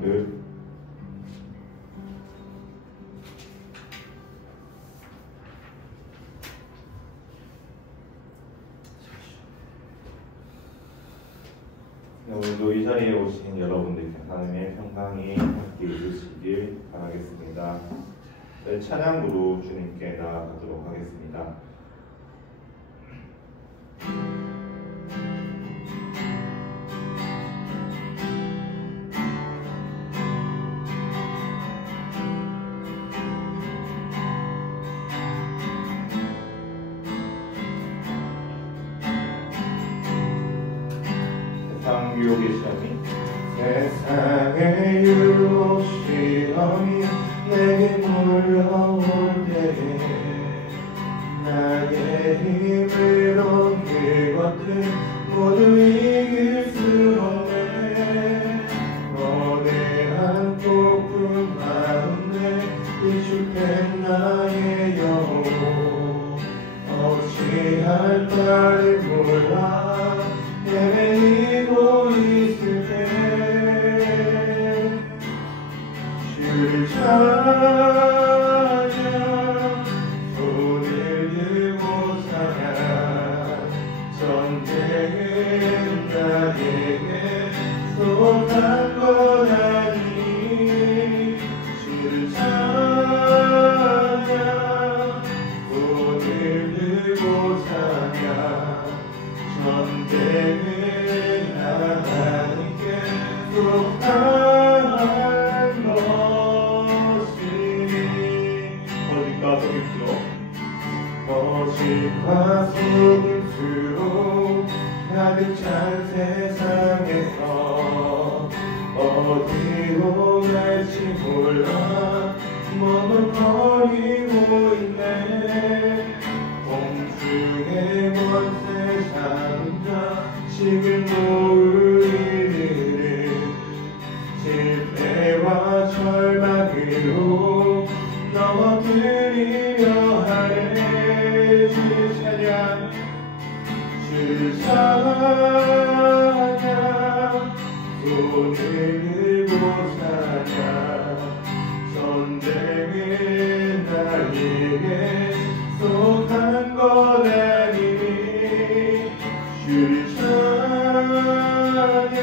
사람들, 오늘도 이 자리에 오신 여러분들께 하나님의 평강이 함께 이루시길 바라겠습니다. 네, 찬양으로 주님께 나아가도록 하겠습니다. 유혹의 시험이 세상의 유혹 시험이 내게 몰려올 때에 나의 힘으로 그것들 모두 이길 수 없네. 거대한 폭풍 가운데 위축된 나의 영혼 어찌할 바를 몰라 헤매이고 있을 때 주를 찾아 손을 들고 사냐. 전쟁은 나에게 속한 것 아니. 주를 찾아 손을 들고 사냐. 전쟁은 하나님께 속한 것이니. 거짓과 속임수로 가득 찬 세상에서 어디로 갈지 몰라 머뭇거리고 있네. 공중의 권세 잡은 자 식을 모을 이들은 실패와 절망으로 넘어뜨리려 하네. 주를 찬양 주를 찬양 손을 들고 사냐. 전쟁은 나에게 속한 것 아니니. 주를 찬양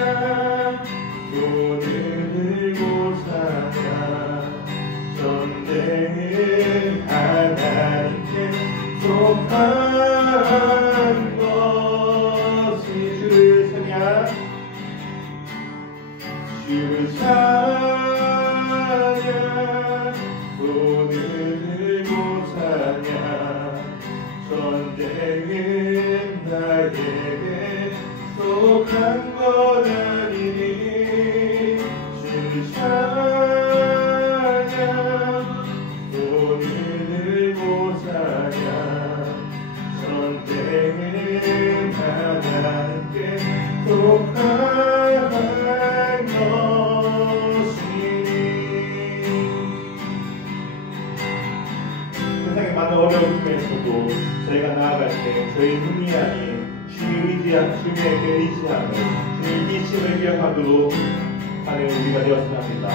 손을 들고 사냐. 전쟁은 하나님께 속한 것이. 주를 찬양 주를 찬양 손을 들고 사냐. 전쟁은 나에게 속한 것 아니니. 주를 찬양 손을 들고 사냐. 전쟁은 하나님께 속한 것이니. 세상에 많은 어려움 중에서도 저희가 나아갈 때 저희 눈이 아닌 주의 의지한 주님에게 의지하는 주의 이심을 기억하도록 하는 우리가 되었으면 합니다.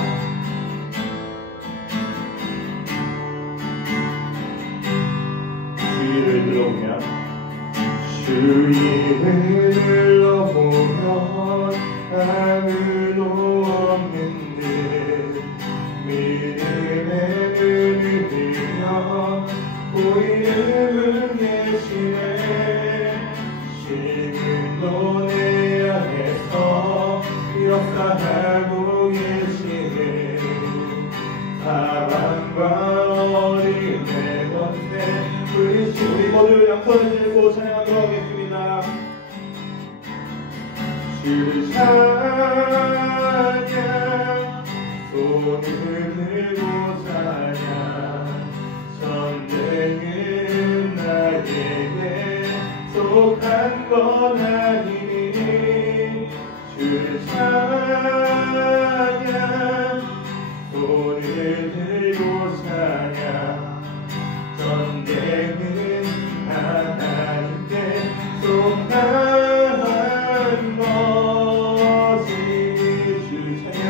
주의를 들어보면 주의를 들어보면 아무도 없는 듯 믿음의 눈을 들며 보이는 계시네. 지금도 내 안에서 역사하고 계시네. 사랑과 어림의 권세 우리 모두 양손을 들고 찬양하도록 하겠습니다. 주를 찬양 손을 들고 사냐. 전쟁은 나에게 속한 것 아니니. 주를 찬양 손을 들고 사냐. 전쟁은 하나님께 속한 것이니. 주를 찬양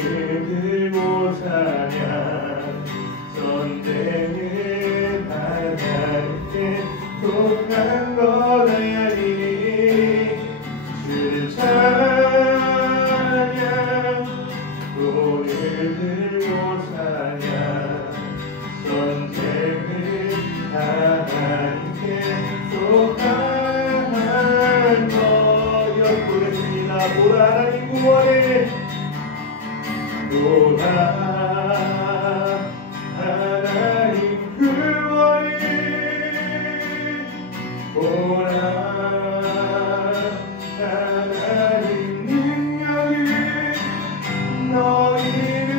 손을 들고 사냐 전쟁은 하나님께 속한 것 아니 주를 찬양 손을 들고 사냐 전쟁은 하나님께 속한 것 역부르십니다. 보라 하나님 구원해 보라 하나님 구원해 보라 하나님 능력이 너희를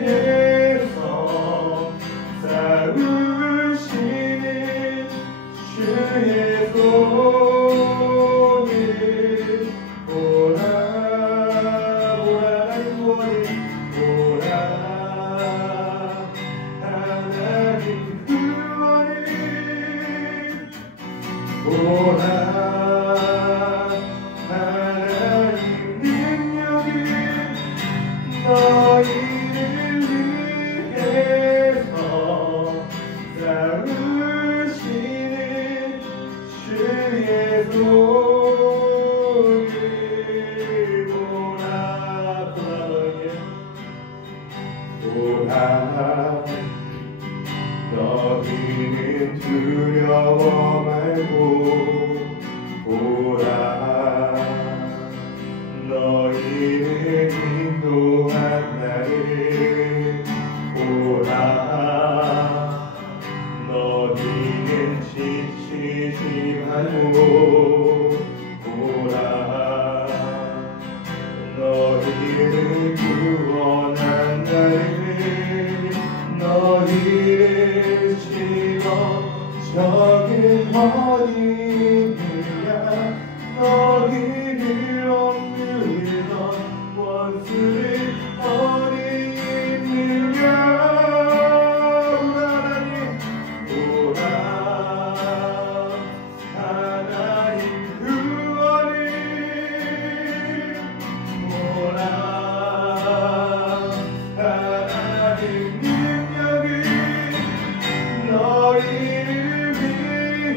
위해서 싸우시는 주의 손을 보라 보라 하나님 능력이 너희를 위해서 싸우시는 주의 손을 보라 보라 너희는 두려워 말고 보라 너희를 인도한 나를 보라 너희는 지치지 말고 보라 너희를 구원한 나를 너희를 치러 저기 어디느냐 너희를 억누르던 원수를 어디 있느냐 보라 하나님 구원을 보라 하나님 능력을 너희를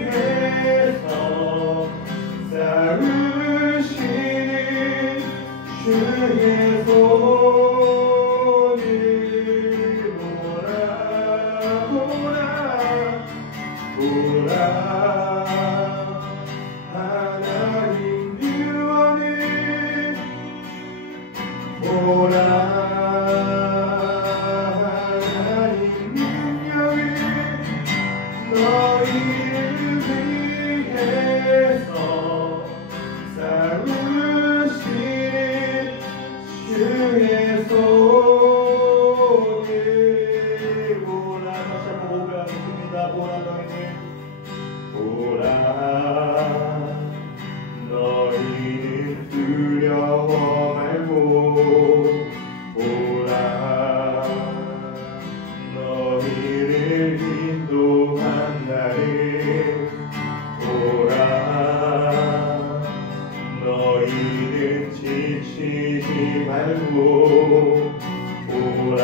위해서 싸우시는 주의 손을 보라 보라 보라 하나님 구원을 보라 너희를 위해서 싸우시는 주의 손을 보라 다시 한번 고백하겠습니다. 보라 너희는 두려워 말고 보라 너희를 인도한 나를 보라 너희는 지치지 말고 보라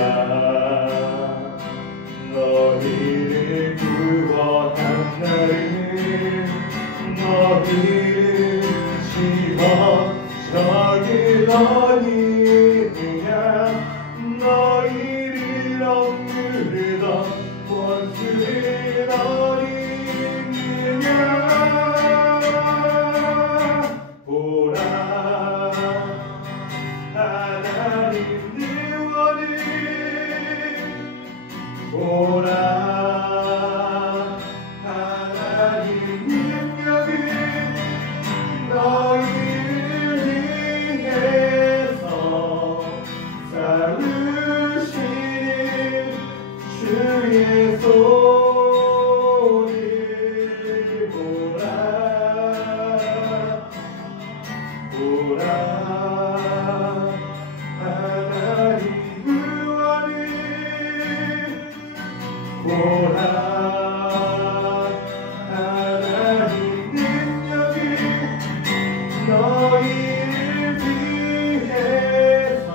너희를 구원한 나를 너희를 치러 저기 어디느냐 너희를 억누르던 원수를 어디 있느냐 보라 하나님 구원을 보라 하나님 능력이 너희를 위해서 싸우시는 주의 손을 보라 하나님 구원을 보라 하나님 능력이 너희를 위해서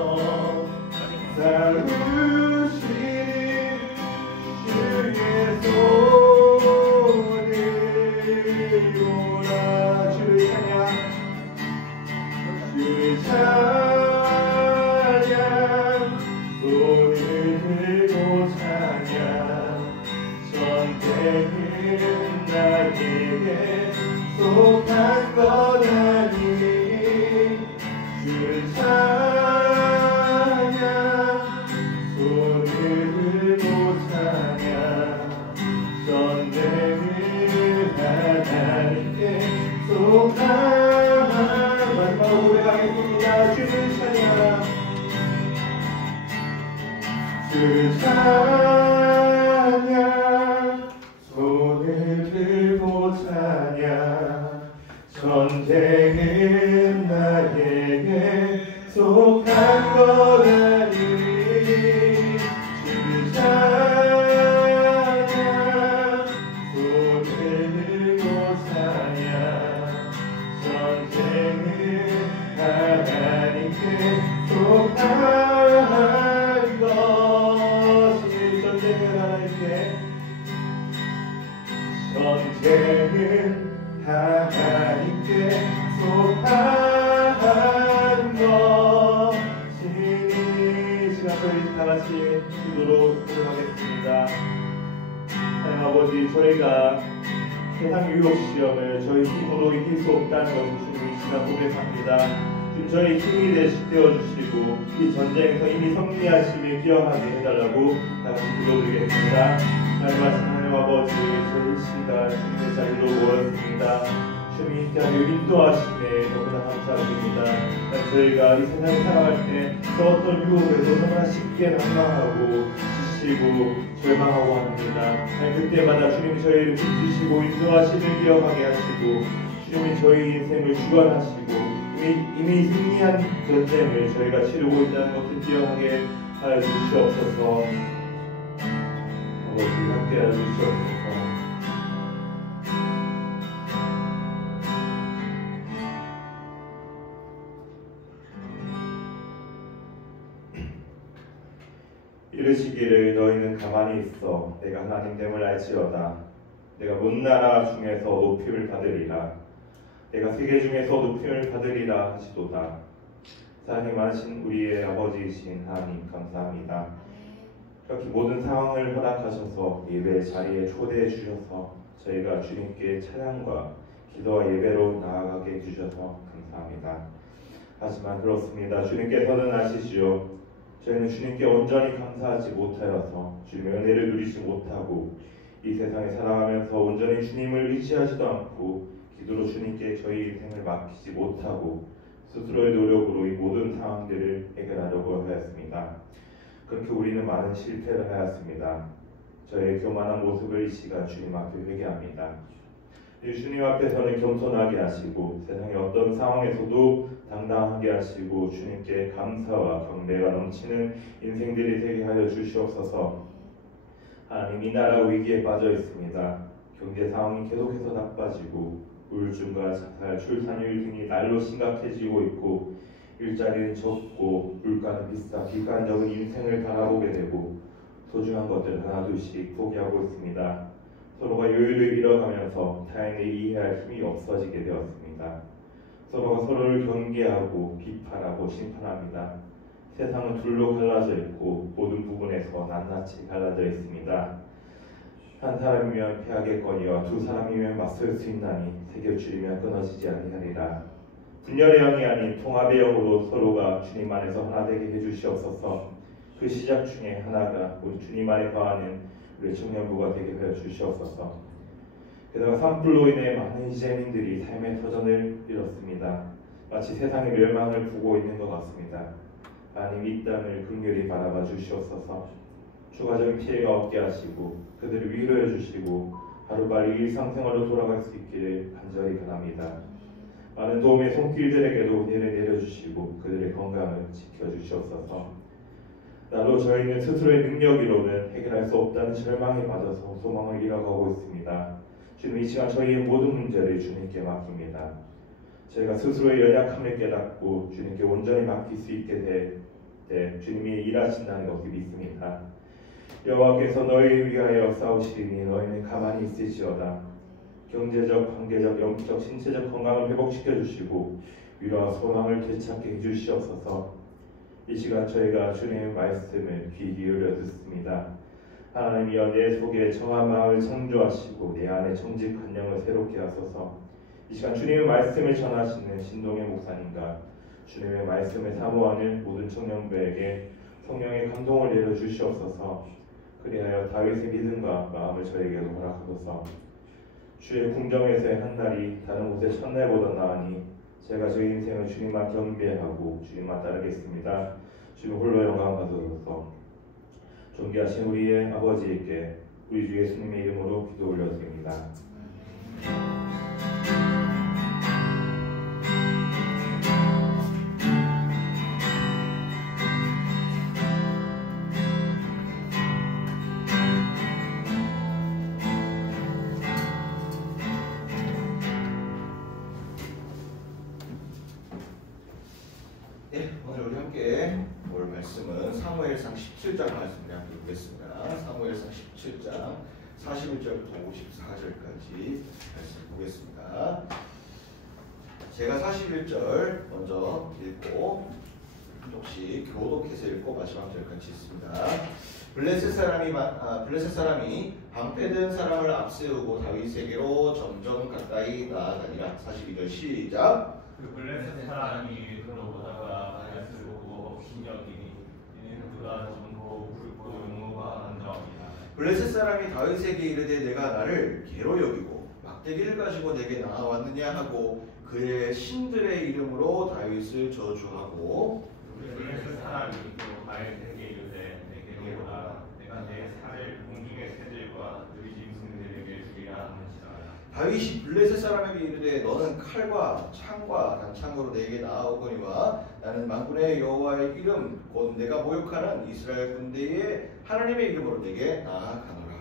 저희가 세상 유혹 시험을 저희 힘으로 이길 수 없다는 것을 주님 이 시간 고백합니다. 주님 저희 힘이 되어주시고 이 전쟁에서 이미 승리하심을 기억하게 해달라고 다같이 기도드리겠습니다. 하나님 말씀 하나님 아버지 저희 이 시간 주님의 자리로 모였습니다. 주님이 함께하여 인도하심에 너무나 감사드립니다. 저희가 이 세상을 살아갈 때 어떤 유혹에도 너무나 쉽게 낙망하고 지치고 절망하고 합니다. 그때마다 주님이 저희를 붙드시고 인도하심을 기억하게 하시고 주님이 저희 인생을 주관하시고 이미 승리한 전쟁을 저희가 치르고 있다는 것을 기억하게 하여 주시옵소서. 아버지 함께 하여 주시옵소서. 이르시기를 너희는 가만히 있어 내가 하나님됨을 알지어다. 내가 문 나라 중에서 높임을 받으리라. 내가 세계 중에서 높임을 받으리라 하시도다. 사랑이 많으신 우리의 아버지이신 하나님 감사합니다. 이렇게 모든 상황을 허락하셔서 예배 자리에 초대해 주셔서 저희가 주님께 찬양과 기도와 예배로 나아가게 해주셔서 감사합니다. 하지만 그렇습니다. 주님께서는 아시지요. 저희는 주님께 온전히 감사하지 못하여서 주님의 은혜를 누리지 못하고 이 세상에 살아가면서 온전히 주님을 의지하지도 않고 기도로 주님께 저희 인생을 맡기지 못하고 스스로의 노력으로 이 모든 상황들을 해결하려고 하였습니다. 그렇게 우리는 많은 실패를 하였습니다. 저의 교만한 모습을 이 시간 주님 앞에 회개합니다. 주님 앞에서는 겸손하게 하시고 세상의 어떤 상황에서도 당당하게 하시고 주님께 감사와 경배가 넘치는 인생들이 되게 하여 주시옵소서. 하나님 이 나라 위기에 빠져 있습니다. 경제 상황이 계속해서 나빠지고 우울증과 자살, 출산율 등이 날로 심각해지고 있고 일자리는 적고 물가는 비싸 비관적인 인생을 바라보게 되고 소중한 것들 하나둘씩 포기하고 있습니다. 서로가 여유를 잃어가면서 타인을 이해할 힘이 없어지게 되었습니다. 서로가 서로를 경계하고 비판하고 심판합니다. 세상은 둘로 갈라져 있고 모든 부분에서 낱낱이 갈라져 있습니다. 한 사람이면 패하겠거니와 두 사람이면 맞설 수 있나니 세 겹줄이면 끊어지지 아니하리라. 분열의 영이 아닌 통합의 영으로 서로가 주님 안에서 하나 되게 해주시옵소서. 그 시작 중에 하나가 우리 주님 안에 거하는 우리 청년부가 되게 하여 주시옵소서. 게다가 산불로 인해 많은 이재민들이 삶의 터전을 잃었습니다. 마치 세상의 멸망을 보고 있는 것 같습니다. 하나님 이 땅을 긍휼히 바라봐 주시옵소서. 추가적인 피해가 없게 하시고 그들을 위로해 주시고 하루빨리 일상생활로 돌아갈 수 있기를 간절히 바랍니다. 많은 도움의 손길들에게도 은혜를 내려주시고 그들의 건강을 지켜주시옵소서. 나로 저희는 스스로의 능력으로는 해결할 수 없다는 절망에 빠져서 소망을 잃어가고 있습니다. 주님 이 시간 저희의 모든 문제를 주님께 맡깁니다. 저희가 스스로의 연약함을 깨닫고 주님께 온전히 맡길 수 있게 될 때 주님이 일하신다는 것을 믿습니다. 여호와께서 너희를 위하여 싸우시리니 너희는 가만히 있을지어다. 경제적, 관계적, 영적, 신체적 건강을 회복시켜 주시고 위로와 소망을 되찾게 해주시옵소서. 이 시간 저희가 주님의 말씀을 귀 기울여 듣습니다. 하나님이여 내 속에 정한 마음을 창조하시고 내 안에 정직한 영을 새롭게 하소서. 이 시간 주님의 말씀을 전하시는 신동의 목사님과 주님의 말씀을 사모하는 모든 청년부에게 성령의 감동을 내려주시옵소서. 그리하여 다윗의 믿음과 마음을 저에게도 허락하소서. 주의 궁정에서의 한 날이 다른 곳의 첫날보다 나으니 제가 저 인생을 주님만 경배하고 주님만 따르겠습니다. 주님 홀로 영광 받으소서. 존귀하신 우리의 아버지께 우리 주 예수님의 이름으로 기도 올려드립니다. 오늘 우리 함께 볼 말씀은 사무엘상 17장 말씀을 함께 보겠습니다. 사무엘상 17장 41절부터 54절까지 말씀 보겠습니다. 제가 41절 먼저 읽고 조금씩 교독해서 읽고 마지막 절까지 읽습니다. 블레셋 사람이 방패든 사람을 앞세우고 다윗에게로 점점 가까이 나아가니라. 42절 시작. 그 블레셋 사람이 그로보다가 다윗을 보고 신경이니 이는 그가 전고 굵고 용모가 한정이다. 블레셋 사람이 다윗에게 이르되 내가 나를 개로 여기고 막대기를 가지고 내게 나아왔느냐 하고 그의 신들의 이름으로 다윗을 저주하고 블레셋 사람이 또 다윗에게 이르되 내게로 오라. 내가 내 살을 공중의 새들과 너희 짐승들에게 주리라 하는지라. 다윗이 블레셋 사람에게 이르되 너는 칼과 창과 단창으로 내게 나아오거니와 나는 만군의 여호와의 이름 곧 내가 모욕하는 이스라엘 군대의 하나님의 이름으로 내게 나아가노라.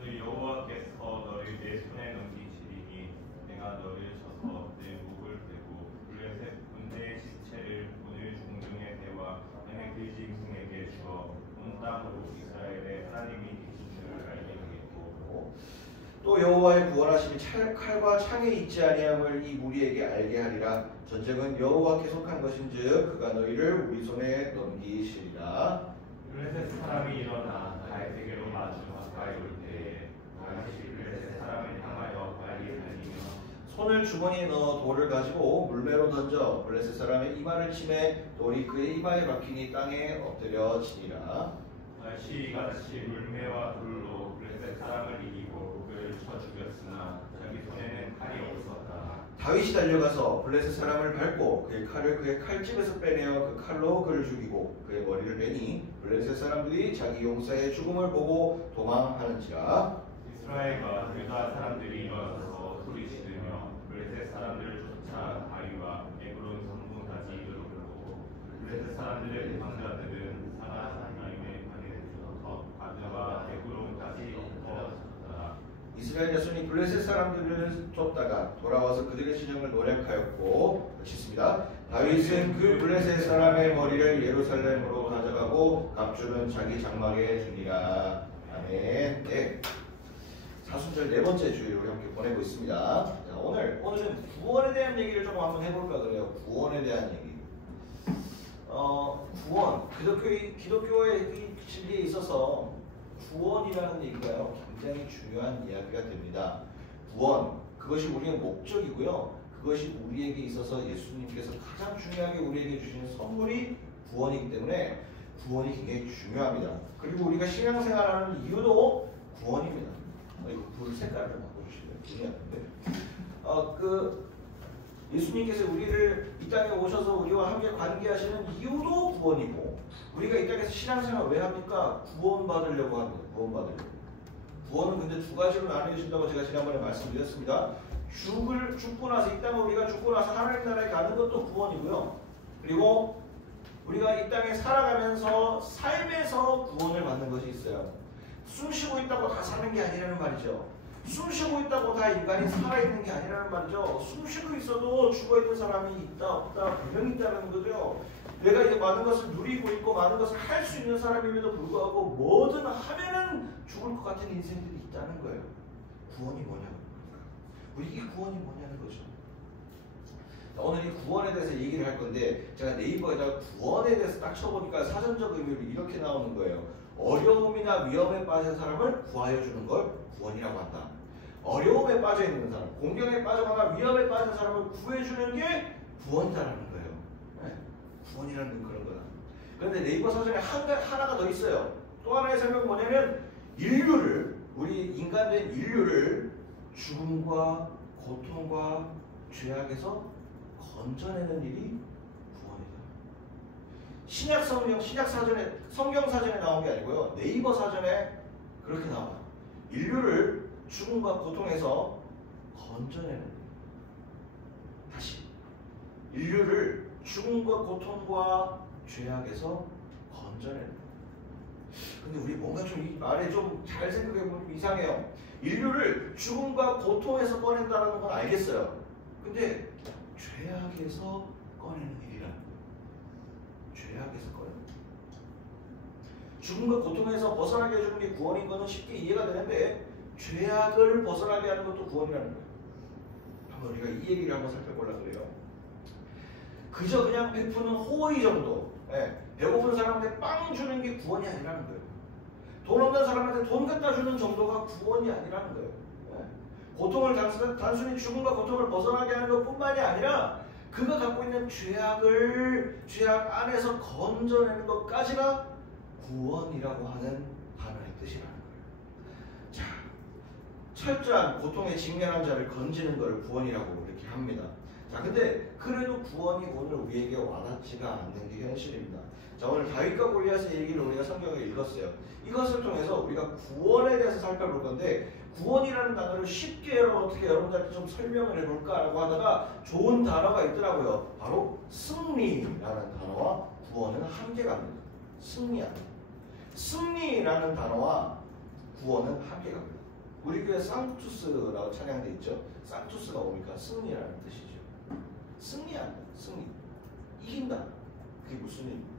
오늘 여호와께서 너를 내 손에 넘기시리니 내가 너를 쳐서 내 목을 베고 블레셋 군대의 시체를 오늘 공중의 새와 땅의 그 짐승에게 주어 온 땅으로 이스라엘의 하나님이 계신 줄 알게 하겠고 또 여호와의 구원하심이 칼과 창에 있지 아니함을 이 무리에게 알게 하리라. 전쟁은 여호와께 속한 것인즉 그가 너희를 우리 손에 넘기시리라. 블레셋 사람이 일어나 다윗에게로 마주 가까이 올 때에 다윗이 블레셋 사람을 향하여 빨리 달리며 손을 주머니에 넣어 돌을 가지고 물매로 던져 블레셋 사람의 이마를 치매 돌이 그의 이마에 박히니 땅에 엎드려지니라. 시같이 물매와 돌로 블레셋 사람을 이기고 그를 쳐 죽였으나 자기 손에는 칼이 없었다. 다윗이 달려가서 블레셋 사람을 밟고 그의 칼을 그의 칼집에서 빼내어 그 칼로 그를 죽이고 그의 머리를 베니 블레셋 사람들이 자기 용사의 죽음을 보고 도망하는지라. 이스라엘과 유다 사람들이 일어서서 소리치르며 블레셋 사람들을 쫓아 다윗과 에브론 성문까지 이르렀고 블레셋 사람들의 대상자들은 사나사나임의 관에서 가드와 에브론까지 엎어졌다. 이스라엘 자손이 블레셋 사람들을 쫓다가 돌아와서 그들의 진영을 노력하였고 있습니다. 다윗은 그 블레셋 사람의 머리를 예루살렘으로 가져가고 갑주는 자기 장막에 주니라. 아멘. 네. 사순절 네 번째 주일을 우리 함께 보내고 있습니다. 자, 오늘은 구원에 대한 얘기를 조금 한번 해볼까 그래요. 구원에 대한 얘기. 구원. 기독교의 이 진리에 있어서 구원이라는 얘기가요 굉장히 중요한 이야기가 됩니다. 구원, 그것이 우리의 목적이고요. 그것이 우리에게 있어서 예수님께서 가장 중요하게 우리에게 주시는 선물이 구원이기 때문에 구원이 굉장히 중요합니다. 그리고 우리가 신앙생활하는 이유도 구원입니다. 이거 불 색깔을 좀 바꿔주시면 중요한데, 예수님께서 우리를 이 땅에 오셔서 우리와 함께 관계하시는 이유도 구원이고, 우리가 이 땅에서 신앙생활 왜 합니까? 구원받으려고 합니다. 구원받으려고. 구원은 근데 두 가지로 나뉘어진다고 제가 지난번에 말씀드렸습니다. 죽고 나서 이 땅에 우리가 죽고 나서 하나님 나라에 가는 것도 구원이고요. 그리고 우리가 이 땅에 살아가면서 삶에서 구원을 받는 것이 있어요. 숨 쉬고 있다고 다 사는 게 아니라는 말이죠. 숨 쉬고 있다고 다 인간이 살아있는 게 아니라는 말이죠. 숨 쉬고 있어도 죽어있는 사람이 있다 없다 분명히 있다는 거죠. 내가 이제 많은 것을 누리고 있고 많은 것을 할 수 있는 사람임에도 불구하고 뭐든 하면은 죽을 것 같은 인생들이 있다는 거예요. 구원이 뭐냐고. 우리 이 구원이 뭐냐는 거죠. 오늘 이 구원에 대해서 얘기를 할 건데 제가 네이버에다가 구원에 대해서 딱 쳐보니까 사전적 의미로 이렇게 나오는 거예요. 어려움이나 위험에 빠진 사람을 구하여 주는 걸 구원이라고 한다. 어려움에 빠져 있는 사람, 공경에 빠져거나 위험에 빠진 사람을 구해주는 게 구원이다라는 거예요. 네? 구원이라는 건 그런 거다. 그런데 네이버 사전에 하나가 더 있어요. 또 하나의 설명은 뭐냐면 인류를, 우리 인간된 인류를 죽음과 고통과 죄악에서 건져내는 일이 구원이다. 신약 사전에, 성경 사전에 나온 게 아니고요. 네이버 사전에 그렇게 나와요. 인류를 죽음과 고통에서 건져내는 일. 다시. 인류를 죽음과 고통과 죄악에서 건져내는 일. 근데 우리 뭔가 좀 이 말에 좀 잘 생각해보면 이상해요. 인류를 죽음과 고통에서 꺼낸다는 건 알겠어요. 근데 죄악에서 꺼내는 일이라는 거예요. 죄악에서 꺼내는 일. 죽음과 고통에서 벗어나게 해주는 게 구원인 거는 쉽게 이해가 되는데 죄악을 벗어나게 하는 것도 구원이라는 거예요. 한번 우리가 이 얘기를 한번 살펴보려고 그래요. 그저 그냥 베푸는 호의 정도, 배고픈 사람한테 빵 주는 게 구원이 아니라는 거예요. 돈 없는 사람한테 돈 갖다 주는 정도가 구원이 아니라는 거예요. 고통을 단순히 죽음과 고통을 벗어나게 하는 것뿐만이 아니라 그가 갖고 있는 죄악 안에서 건져내는 것까지가 구원이라고 하는 단어의 뜻이라는 거예요. 자, 철저한 고통에 직면한 자를 건지는 것을 구원이라고 이렇게 합니다. 자, 근데 그래도 구원이 오늘 우리에게 와닿지가 않는 게 현실입니다. 자, 오늘 다윗과 골리앗의 얘기를 우리가 성경에 읽었어요. 이것을 통해서 우리가 구원에 대해서 살펴볼 건데 구원이라는 단어를 쉽게 어떻게 여러분들한테 좀 설명을 해볼까라고 하다가 좋은 단어가 있더라고요. 바로 승리라는 단어와 구원은 한계가 합니다. 승리라는 단어와 구원은 한계가 합니다. 우리 교회 상투스라고 찬양돼 있죠. 상투스가 뭡니까? 승리라는 뜻이죠. 승리한다. 승리. 이긴다. 그게 무슨 의미입니까?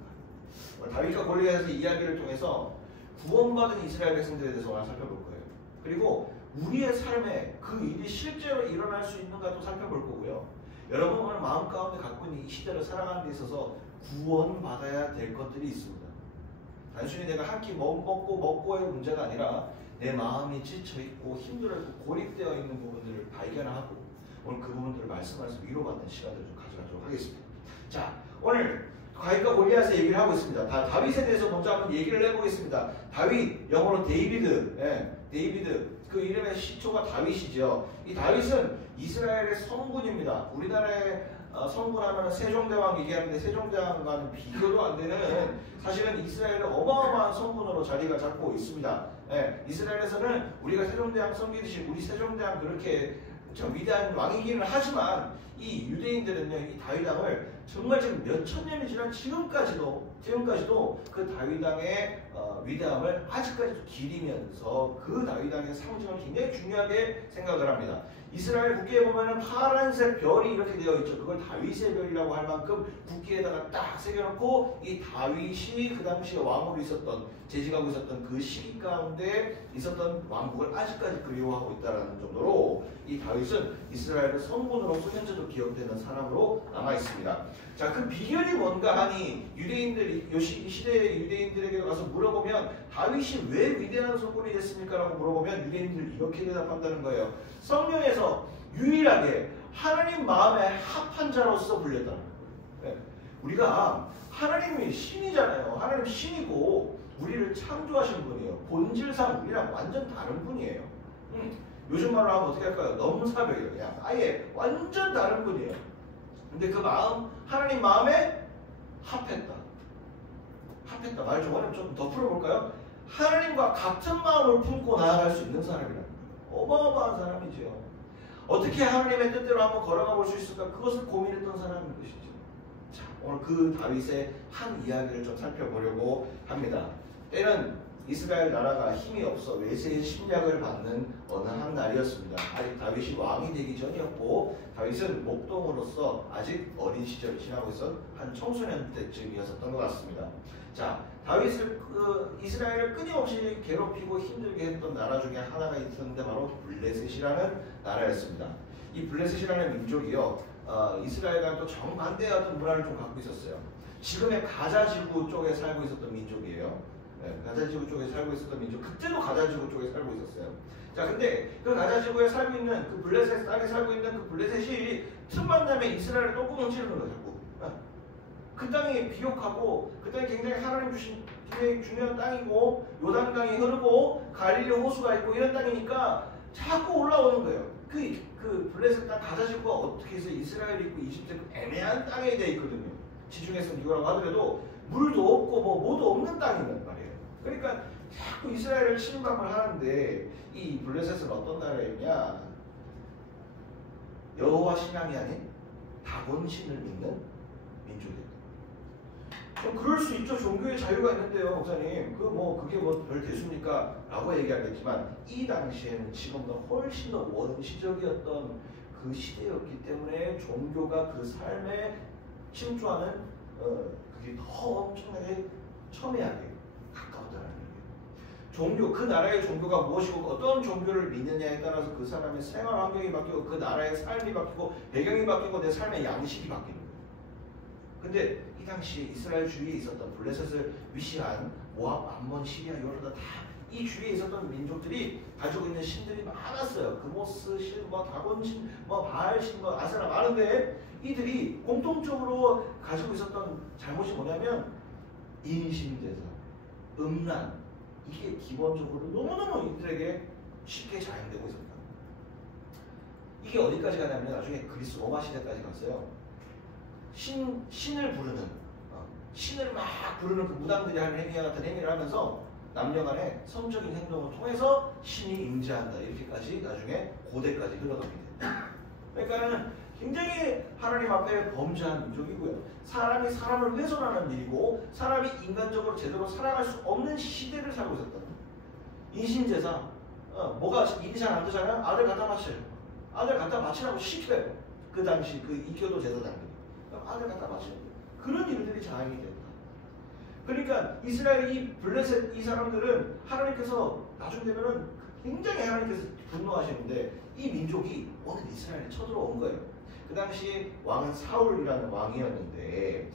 오늘 다윗과 골리앗의 이야기를 통해서 구원받은 이스라엘 백성들에 대해서 오늘 살펴볼 거예요. 그리고 우리의 삶에 그 일이 실제로 일어날 수 있는가도 살펴볼 거고요. 여러분 오늘 마음 가운데 갖고 있는 이 시대를 살아가는 데 있어서 구원받아야 될 것들이 있습니다. 단순히 내가 한 끼 먹고의 문제가 아니라 내 마음이 지쳐있고 힘들어있고 고립되어 있는 부분들을 발견하고 오늘 그 부분들을 말씀하면서 위로받는 시간들을 좀 가져가도록 하겠습니다. 자, 오늘 다윗과 골리앗의 얘기를 하고 있습니다. 다윗에 대해서 먼저 한번 얘기를 해보겠습니다. 다윗, 영어로 데이비드, 데이비드, 그 이름의 시초가 다윗이죠. 이 다윗은 이스라엘의 성군입니다. 우리나라의 성군하면 세종대왕 얘기하는데 세종대왕과는 비교도 안 되는 사실은 이스라엘의 어마어마한 성군으로 자리가 잡고 있습니다. 이스라엘에서는 우리가 세종대왕 섬기듯이 우리 세종대왕 그렇게 참 위대한 왕이기는 하지만 이 유대인들은요, 이 다윗왕을 정말 지금 몇천 년이 지난 지금까지도 그 다윗왕의 위대함을 아직까지도 기리면서 그 다윗왕의 상징을 굉장히 중요하게 생각을 합니다. 이스라엘 국기에 보면은 파란색 별이 이렇게 되어 있죠. 그걸 다윗의 별이라고 할 만큼 국기에다가 딱 새겨놓고 이 다윗이 그 당시에 왕으로 재직하고 있었던 그 시기 가운데 있었던 왕국을 아직까지 그리워하고 있다는 정도로 이 다윗은 이스라엘의 성군으로서 현재도 기억되는 사람으로 남아 있습니다. 자, 그 비결이 뭔가 하니 유대인들이 이 시대의 유대인들에게 가서 물어보면 다윗이 왜 위대한 성군이 됐습니까? 라고 물어보면 유대인들이 이렇게 대답한다는 거예요. 성령에서 유일하게 하나님 마음에 합한 자로서 불렸다는 거예요. 우리가 하나님이 신이잖아요. 하나님 신이고 우리를 창조하신 분이에요. 본질상 우리랑 완전 다른 분이에요. 요즘 말로 하면 어떻게 할까요? 넘사벽이에요. 그냥 아예 완전 다른 분이에요. 근데 그 마음, 하나님 마음에 합했다. 말 좀 어렵게 좀 더 풀어볼까요? 하나님과 같은 마음을 품고 나아갈 수 있는 사람이라는 거예요. 어마어마한 사람이죠. 어떻게 하나님의 뜻대로 한번 걸어가 볼 수 있을까? 그것을 고민했던 사람인 것이죠. 자, 오늘 그 다윗의 한 이야기를 좀 살펴보려고 합니다. 때는 이스라엘 나라가 힘이 없어 외세의 침략을 받는 어느 한 날이었습니다. 아직 다윗이 왕이 되기 전이었고 다윗은 목동으로서 아직 어린 시절을 지나고 있었 한 청소년 때쯤이었던 것 같습니다. 자, 다윗을 이스라엘을 끊임없이 괴롭히고 힘들게 했던 나라 중에 하나가 있었는데 바로 블레셋이라는 나라였습니다. 이 블레셋이라는 민족이요, 이스라엘과 또 정반대의 어떤 문화를 좀 갖고 있었어요. 지금의 가자지구 쪽에 살고 있었던 민족이에요. 네, 가자지구 쪽에 살고 있었던 민족, 그때도 가자지구 쪽에 살고 있었어요. 자, 근데 그 가자지구에 살고 있는 그 블레셋 땅에 살고 있는 그 블레셋이 틈만 나면 이스라엘을 똥구멍 찌르는 거예요, 자꾸. 그 땅이 비옥하고 그 땅이 굉장히 하나님 주신 굉장히 중요한 땅이고 요단 강이 흐르고 갈릴리 호수가 있고 이런 땅이니까 자꾸 올라오는 거예요. 그 블레셋 땅 가자지구가 어떻게 해서 이스라엘이 있고 이집트 그 애매한 땅에 돼 있거든요. 지중해성 기후라고 하더라도 물도 없고 뭐 뭐도 없는 땅이란 말이에요. 그러니까 자꾸 이스라엘을 침범을 하는데 이 블레셋은 어떤 나라였냐? 여호와 신앙이 아닌 다곤 신을 믿는 민족이에요. 그럴 수 있죠. 종교의 자유가 있는데요, 목사님. 그게 별 대수입니까? 라고 얘기하겠지만 이 당시에는 지금보다 훨씬 더 원시적이었던 그 시대였기 때문에 종교가 그 삶에 침투하는 그게 더 엄청나게 첨예하게 가까웠다는 얘기예요. 종교, 그 나라의 종교가 무엇이고 어떤 종교를 믿느냐에 따라서 그 사람의 생활 환경이 바뀌고 그 나라의 삶이 바뀌고 배경이 바뀌고 내 삶의 양식이 바뀌는 거예요. 근데 이 당시 이스라엘 주위에 있었던 블레셋을 위시한 모압, 암몬, 시리아, 요르단 다 이 주위에 있었던 민족들이 가지고 있는 신들이 많았어요. 그모스 신, 다곤 신, 바알 신, 아세라 많은데 이들이 공통적으로 가지고 있었던 잘못이 뭐냐면 인신제사, 음란, 이게 기본적으로 너무너무 이들에게 쉽게 자행되고 있었다. 이게 어디까지 가냐면 나중에 그리스 로마 시대까지 갔어요. 신을 부르는, 신을 막 부르는 그 무당들이 하는 행위와 같은 행위를 하면서 남녀 간의 성적인 행동을 통해서 신이 임재한다. 이렇게까지 나중에 고대까지 흘러갑니다. 그러니까는 굉장히 하나님 앞에 범죄한 민족이고요. 사람이 사람을 훼손하는 일이고 사람이 인간적으로 제대로 살아갈 수 없는 시대를 살고 있었다. 인신제사, 뭐가 일이 잘 안 되잖아요. 아들 갖다 바쳐요. 아들 갖다 바치라고 시켜요. 그 당시 그 이교도 제사장들이. 아들 갖다 바쳐요. 그런 일들이 자행이 됐다. 그러니까 이스라엘 이 블레셋 이 사람들은 하나님께서 나중 되면은 굉장히 하나님께서 분노하시는데 이 민족이 오늘 이스라엘에 쳐들어온 거예요. 그 당시 왕은 사울이라는 왕이었는데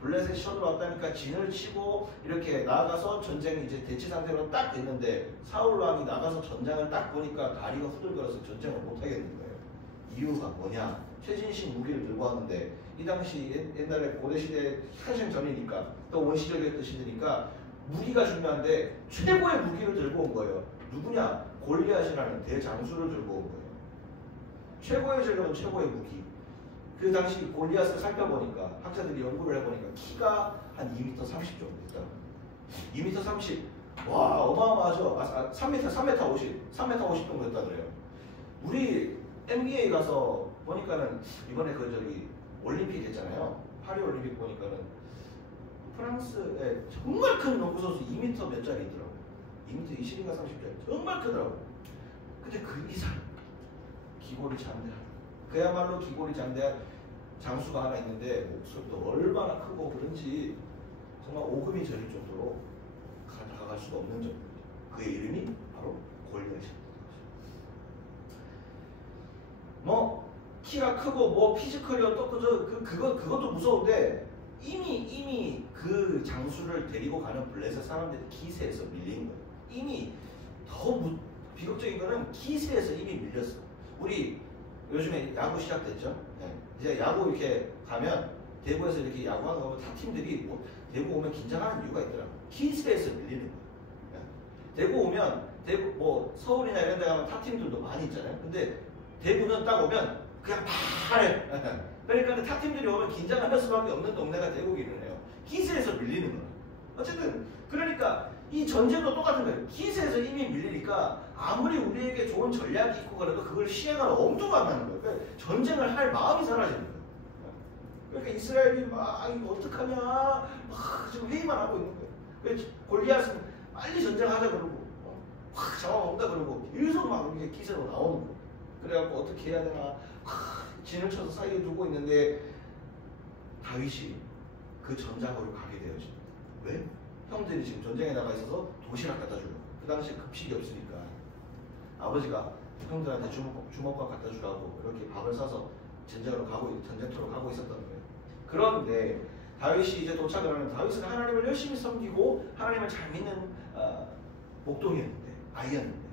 블레셋이 쳐들어왔다니까 진을 치고 이렇게 나아가서 전쟁이 이제 대치 상태로 딱 됐는데 사울 왕이 나가서 전장을 딱 보니까 다리가 후들거려서 전쟁을 못 하겠는 거예요. 이유가 뭐냐? 최신식 무기를 들고 왔는데 이 당시 옛날에 고대시대 한참 전이니까 또 원시적이었던 시대니까 무기가 중요한데 최고의 무기를 들고 온 거예요. 누구냐? 골리앗이라는 대장수를 들고 온 거예요. 최고의 전력은 최고의 무기. 그 당시 골리앗을 살펴보니까 학자들이 연구를 해보니까 키가 한 2m 30 정도 됐더라고요. 2m 30. 와 어마어마하죠. 3m 50 정도 됐다 그래요. 우리 NBA 가서 보니까는 이번에 올림픽 했잖아요. 파리 올림픽 보니까는 프랑스에 정말 큰 농구 선수 2m 몇 짜리 있더라고요. 2m 20인가 30짜리 정말 크더라고요. 근데 그 이상 기골이 장대한, 그야말로 기골이 장대한 장수가 하나 있는데 목소리도 얼마나 크고 그런지 정말 오금이 저릴 정도로 다가갈 수가 없는 정도죠. 그의 이름이 바로 골리앗입니다. 키가 크고 피지컬이 어떻고 그것도 무서운데 이미 그 장수를 데리고 가는 블레셋 사람들이 기세에서 밀린 거예요. 이미 더 비극적인 거는 기세에서 이미 밀렸어. 우리 요즘에 야구 시작됐죠. 네. 이제 야구 이렇게 가면 대구에서 이렇게 야구하는 거 보면 타 팀들이 대구 오면 긴장하는 이유가 있더라고. 기세에서 밀리는 거예요. 네. 대구 오면 서울이나 이런 데 가면 타 팀들도 많이 있잖아요. 근데 대구는 딱 오면 그냥 말해. 그러니까 타 팀들이 오면 긴장할 수밖에 없는 동네가 대구기는 해요. 기세에서 밀리는 거예요. 어쨌든 그러니까 이 전쟁도 똑같은 거예요. 기세에서 이미 밀리니까 아무리 우리에게 좋은 전략이 있고 그래도 그걸 시행할 엄두가 안 나는 거예요. 그러니까 전쟁을 할 마음이 사라지는 거예요. 그러니까 이스라엘이 막 이거 어떡하냐 막 지금 회의만 하고 있는 거예요. 그래서 골리앗은 빨리 전쟁하자 그러고 확 잡아먹다 그러고 계속 막 이렇게 기세로 나오는 거. 그래갖고 어떻게 해야 되나 진을 쳐서 사이에 두고 있는데 다윗이 그 전장으로 가게 되어집니다. 왜? 형들이 지금 전쟁에 나가 있어서 도시락 갖다 주고 그 당시에 급식이 없으니까 아버지가 형들한테 주먹밥 갖다 주라고 이렇게 밥을 사서 전쟁터로 가고 있었던 거예요. 그런데 다윗이 이제 도착을 하면 다윗은 하나님을 열심히 섬기고 하나님을 잘 믿는 목동이었는데 아이였는데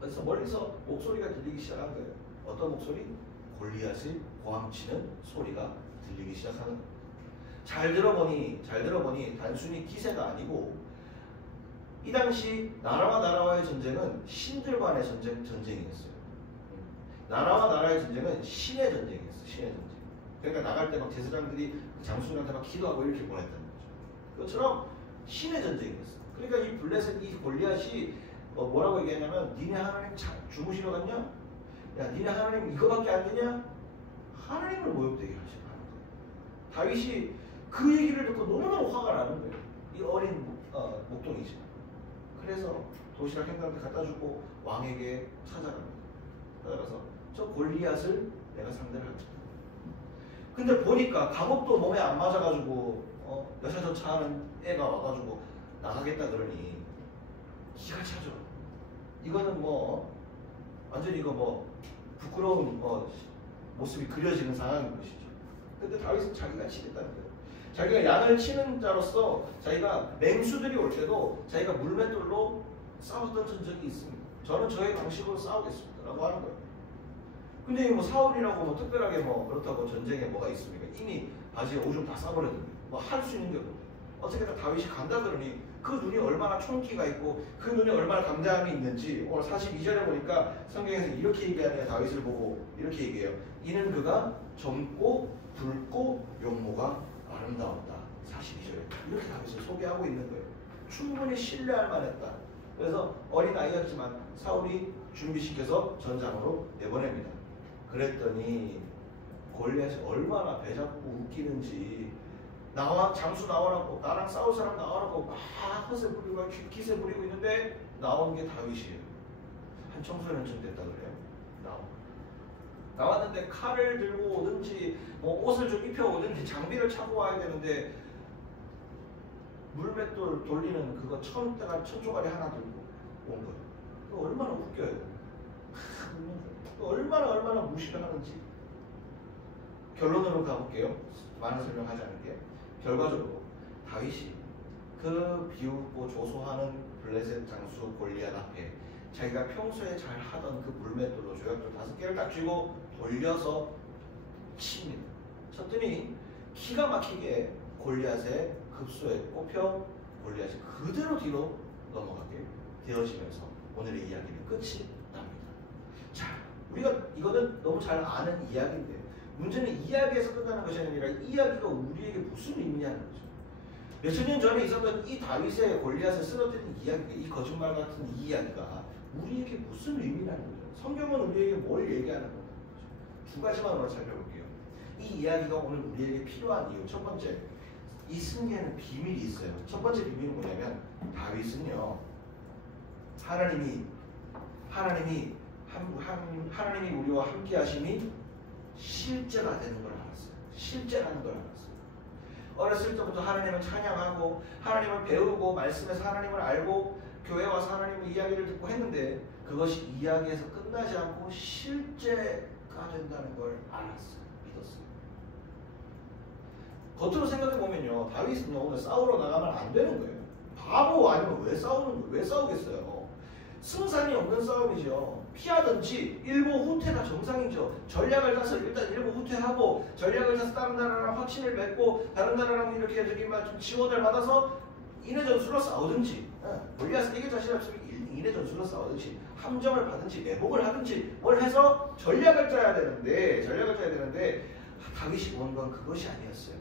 그래서 멀리서 목소리가 들리기 시작한 거예요. 어떤 목소리? 골리앗을 고함치는 소리가 들리기 시작하는 거예요. 잘 들어보니 단순히 기세가 아니고 이 당시 나라와 나라와의 전쟁은 신들 간의 전쟁이었어요. 나라와 나라의 전쟁은 신의 전쟁이었어요. 신의 전쟁. 그러니까 나갈 때 막 제사장들이 장수들한테 막 기도하고 이렇게 보냈다는 거죠. 그것처럼 신의 전쟁이었어요. 그러니까 이 블레셋, 이 골리앗이 뭐라고 얘기하냐면 니네 하나님 주무시러 갔냐? 야 니네 하나님 이거밖에 안 되냐? 하나님을 모욕되게 하시는 거예요. 다윗이 그 얘기를 듣고 너무너무 화가 나는 거예요. 이 어린 목동이지만. 그래서 도시락 형들한테 갖다 주고 왕에게 찾아갑니다. 찾아가서 저 골리앗을 내가 상대를 하겠다. 근데 보니까 갑옷도 몸에 안 맞아가지고 여차저차하는 애가 와가지고 나가겠다 그러니 기가 차죠. 이거는 뭐 완전히 이거 뭐 부끄러운 모습이 그려지는 상황인 것이죠. 근데 다윗은 자기가 치겠다는 거예요. 자기가 양을 치는 자로서 자기가 맹수들이 올 때도 자기가 물맷돌로 싸웠던 적이 있습니다. 저는 저의 방식으로 싸우겠습니다 라고 하는 거예요. 근데 뭐 사울이라고 뭐 특별하게 뭐 그렇다고 전쟁에 뭐가 있습니까? 이미 바지에 오줌 다 싸버렸는데 뭐 할 수 있는 게 없고 어떻게든 다윗이 간다 그러니 그 눈이 얼마나 총기가 있고 그 눈에 얼마나 담대함이 있는지 오늘 42절에 보니까 성경에서 이렇게 얘기하네요. 다윗을 보고 이렇게 얘기해요. 이는 그가 젊고 붉고 용모가 아름다웠다. 42절에 이렇게 다윗을 소개하고 있는 거예요. 충분히 신뢰할 만했다. 그래서 어린 아이였지만 사울이 준비시켜서 전장으로 내보냅니다. 그랬더니 골리앗이 얼마나 배 잡고 웃기는지 장수 나오라고 나랑 싸울 사람 나오라고 막 허세 부리고 기세 부리고 있는데 나온 게 다윗이에요. 한 청소년쯤 됐다 그래요. 나왔는데 칼을 들고 오든지 뭐 옷을 좀 입혀 오든지 장비를 차고 와야 되는데 물맷돌 돌리는 그거 천조가리 하나 들고 온 거예요. 그거 얼마나 웃겨요. 얼마나 무시를 하는지. 결론으로 가볼게요. 많은 설명하지 않을게요. 결과적으로 다윗이 그 비웃고 조소하는 블레셋 장수 골리앗 앞에 자기가 평소에 잘 하던 그 물맷돌로 조약돌 5개를 딱 쥐고 돌려서 칩니다. 쳤더니 기가 막히게 골리앗의 급소에 꼽혀 골리앗이 그대로 뒤로 넘어가게 되어지면서 오늘의 이야기는 끝이 납니다. 자, 우리가 이거는 너무 잘 아는 이야기인데 문제는 이야기에서 끝나는 것이 아니라 이 이야기가 우리에게 무슨 의미냐는 거죠. 몇천 년 전에 있었던 이 다윗의 골리앗을 쓰러뜨린 이야기, 이 거짓말 같은 이 이야기가 우리에게 무슨 의미라는 거죠. 성경은 우리에게 뭘 얘기하는 거죠. 두 가지만 오늘 살펴볼게요. 이 이야기가 오늘 우리에게 필요한 이유. 첫 번째, 이 승리에는 비밀이 있어요. 첫 번째 비밀은 뭐냐면 다윗은요, 하나님이 우리와 함께 하심이 실제가 되는 걸 알았어요. 실제라는 걸 알았어요. 어렸을 때부터 하나님을 찬양하고 하나님을 배우고 말씀에서 하나님을 알고 교회 와서 하나님의 이야기를 듣고 했는데 그것이 이야기에서 끝나지 않고 실제가 된다는 걸 알았어요. 믿었어요. 겉으로 생각해보면요, 다윗은요 오늘 싸우러 나가면 안 되는 거예요. 바보 아니면 왜 싸우는 거예요? 왜 싸우겠어요? 승산이 없는 싸움이죠. 피하든지 일보 후퇴가 정상이죠. 전략을 짜서 일단 일보 후퇴하고 전략을 짜서 다른 나라랑 확신을 맺고 다른 나라랑 이렇게 좀 지원을 받아서 인해 전술로 싸우든지 골리앗은 이길 자신 없으면 인해 전술로 싸우든지 함정을 받든지 매복을 하든지 뭘 해서 전략을 짜야 되는데 다윗이 원 건 그것이 아니었어요.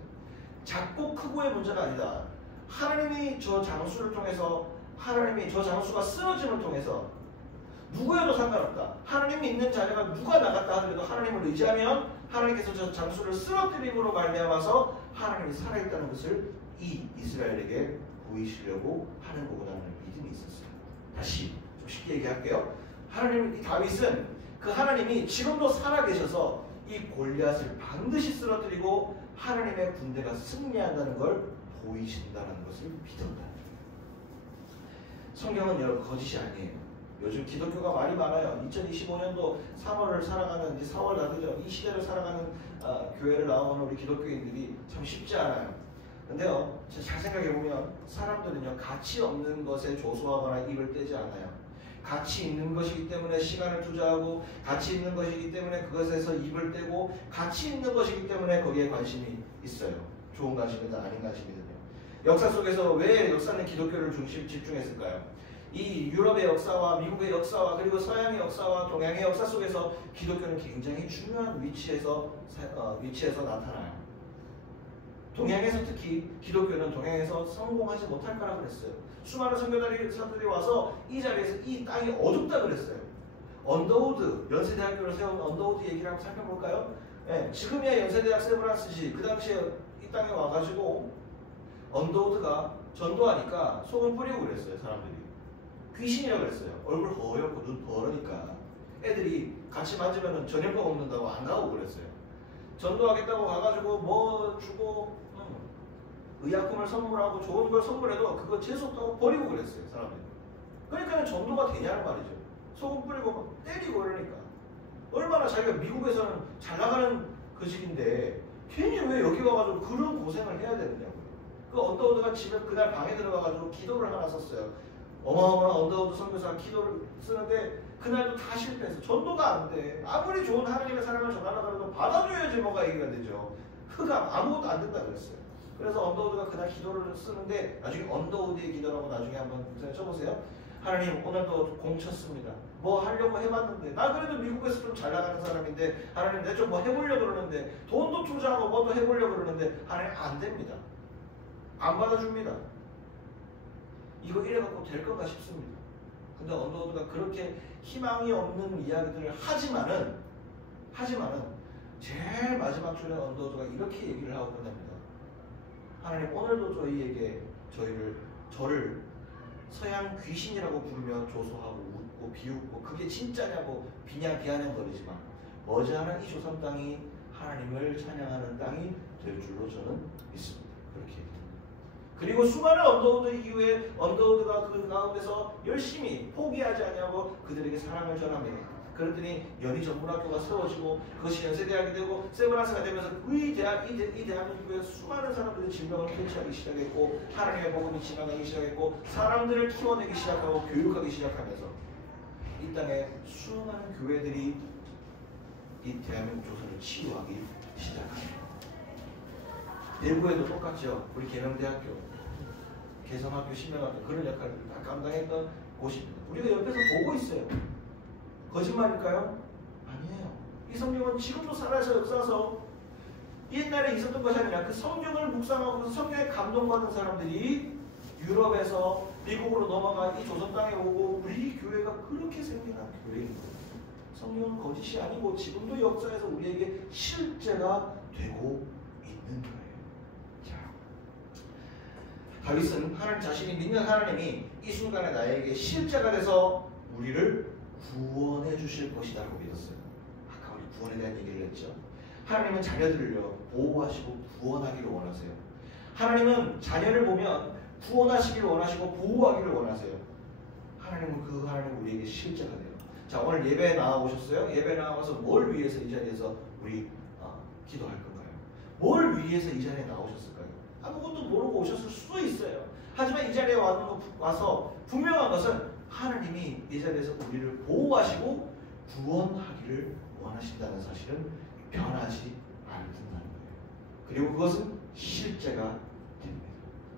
작고 크고의 문제가 아니다. 하나님이 저 장수를 통해서 하나님이 저 장수가 쓰러짐을 통해서 누구여도 상관없다. 하나님이 있는 자리가 누가 나갔다 하더라도 하나님을 의지하면 하나님께서 저 장수를 쓰러뜨림으로 말미암아서 하나님이 살아있다는 것을 이 이스라엘에게 보이시려고 하는 거구나라는 믿음이 있었어요. 다시 좀 쉽게 얘기할게요. 하나님, 이 다윗은 그 하나님이 지금도 살아계셔서 이 골리앗을 반드시 쓰러뜨리고 하나님의 군대가 승리한다는 걸 보이신다는 것을 믿었다. 성경은 여러분 거짓이 아니에요. 요즘 기독교가 말이 많아요. 2025년도 3월을 살아가는, 이제 4월 나되죠. 이 시대를 살아가는 교회를 나오는 우리 기독교인들이 참 쉽지 않아요. 근데요, 잘 생각해보면 사람들은요, 가치 없는 것에 조소하거나 입을 떼지 않아요. 가치 있는 것이기 때문에 시간을 투자하고, 가치 있는 것이기 때문에 그것에서 입을 떼고, 가치 있는 것이기 때문에 거기에 관심이 있어요. 좋은 관심이든 아닌 관심이든요. 역사 속에서 왜 역사는 기독교를 집중했을까요? 이 유럽의 역사와 미국의 역사와 그리고 서양의 역사와 동양의 역사 속에서 기독교는 굉장히 중요한 위치에서 나타나요. 동양에서 특히 기독교는 동양에서 성공하지 못할 거라 그랬어요. 수많은 선교사들이 와서 이 자리에서 이 땅이 어둡다 그랬어요. 언더우드, 연세대학교를 세운 언더우드 얘기를 한번 살펴볼까요? 네, 지금이야 연세대학 세브란스시, 그 당시에 이 땅에 와가지고 언더우드가 전도하니까 소금 뿌리고 그랬어요. 사람들이 귀신이라고 그랬어요. 얼굴 허옇고 눈 버르니까 애들이 같이 만지면 전염병 없는다고 안 가고 그랬어요. 전도하겠다고 가가지고 뭐 주고 의약품을 선물하고 좋은 걸 선물해도 그거 재수없다고 버리고 그랬어요. 사람들이. 그러니까 전도가 되냐는 말이죠. 소금 뿌리고 막 때리고 그러니까. 얼마나 자기가 미국에서는 잘 나가는 그 집인데 괜히 왜 여기 와가지고 그런 고생을 해야 되느냐고요. 그 언더우드가 집에 그날 방에 들어가가지고 기도를 하나 썼어요. 어마어마한 언더우드 선교사가 기도를 쓰는데 그날도 다 실패해서 전도가 안 돼. 아무리 좋은 하나님의 사랑을 전하려고 해도 받아줘야지 뭐가 얘기가 되죠. 그가 아무것도 안 된다 그랬어요. 그래서 언더우드가 그날 기도를 쓰는데 나중에 언더우드의 기도라고 나중에 한번 쳐보세요. 하나님 오늘도 공쳤습니다. 뭐 하려고 해봤는데 나 그래도 미국에서 좀 잘 나가는 사람인데 하나님 내 좀 뭐 해보려고 그러는데 돈도 투자하고 뭐도 해보려고 그러는데 하나님 안 됩니다. 안 받아줍니다. 이거 이래갖고 될 건가 싶습니다. 근데 언더우드가 그렇게 희망이 없는 이야기들을 하지만은 제일 마지막 줄에 언더우드가 이렇게 얘기를 하고 끝납니다. 하나님 오늘도 저를 서양 귀신이라고 부르며 조소하고 웃고 비웃고 그게 진짜냐고 비아냥거리지만 머지않은 이 조선 땅이 하나님을 찬양하는 땅이 될 줄로 저는 믿습니다. 그렇게 얘기합니다. 그리고 수많은 언더우드 이후에 언더우드가 그 가운데서 열심히 포기하지 않냐고 그들에게 사랑을 전합니다. 그랬더니 연희 전문학교가 세워지고 그것이 연세대학이 되고 세브란스가 되면서 이 대한민국에 수많은 사람들이 질병을 퇴치하기 시작했고 하나님의 복음이 지나가기 시작했고 사람들을 키워내기 시작하고 교육하기 시작하면서 이 땅에 수많은 교회들이 이 대한민국 조선을 치유하기 시작합니다. 대구에도 똑같죠. 우리 계명대학교, 개성학교, 신명학교 그런 역할을 다 감당했던 곳입니다. 우리가 옆에서 보고 있어요. 거짓말일까요? 아니에요. 이 성경은 지금도 살아서 역사서 옛날에 있었던 것이 아니라 그 성경을 묵상하고 그 성경에 감동받은 사람들이 유럽에서 미국으로 넘어가 이 조선 땅에 오고 우리 교회가 그렇게 생겨난 교회인 거예요. 성경은 거짓이 아니고 지금도 역사에서 우리에게 실제가 되고 있는 거예요. 다윗은 하나님 자신이 믿는 하나님이 이 순간에 나에게 실제가 돼서 우리를 구원해 주실 것이다 라고 믿었어요. 아까 우리 구원에 대한 얘기를 했죠. 하나님은 자녀들을요 보호하시고 구원하기를 원하세요. 하나님은 자녀를 보면 구원하시기를 원하시고 보호하기를 원하세요. 하나님은 그 하나님 우리에게 실제가 돼요. 자, 오늘 예배에 나와오셨어요? 예배에 나와서 뭘 위해서 이 자리에서 우리 기도할 건가요? 뭘 위해서 이 자리에 나오셨을까요? 아무것도 모르고 오셨을 수도 있어요. 하지만 이 자리에 와서 분명한 것은 하나님이 이 자리에서 우리를 보호하시고 구원하기를 원하신다는 사실은 변하지 않는다는 거예요. 그리고 그것은 실제가 됩니다.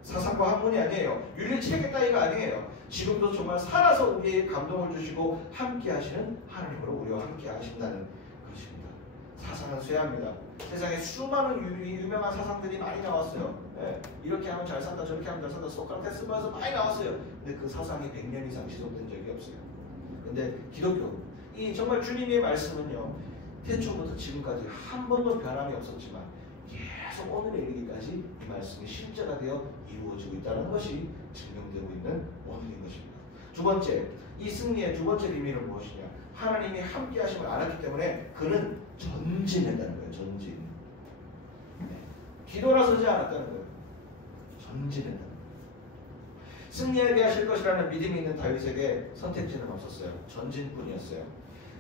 사상과 학문이 아니에요. 윤리체계 따위가 아니에요. 지금도 정말 살아서 우리에게 감동을 주시고 함께 하시는 하나님으로 우리와 함께 하신다는 것입니다. 사상은 쇠합니다. 세상에 수많은 유명한 사상들이 많이 나왔어요. 네. 이렇게 하면 잘 산다, 저렇게 하면 잘 산다, 소크라테스에서 많이 나왔어요. 근데 그 사상이 100년 이상 지속된 적이 없어요. 근데 기독교, 이 정말 주님의 말씀은요, 태초부터 지금까지 한 번도 변함이 없었지만 계속 오늘에 이르기까지 이 말씀이 실제가 되어 이루어지고 있다는 것이 증명되고 있는 오늘인 것입니다. 두 번째, 이 승리의 두 번째 비밀은 무엇이냐? 하나님이 함께 하심을 알았기 때문에 그는 전진했다는 거예요. 전진. 뒤돌아서지 않았다는 거예요. 전진했다는 거예요. 승리하게 하실 것이라는 믿음이 있는 다윗에게 선택지는 없었어요. 전진뿐이었어요.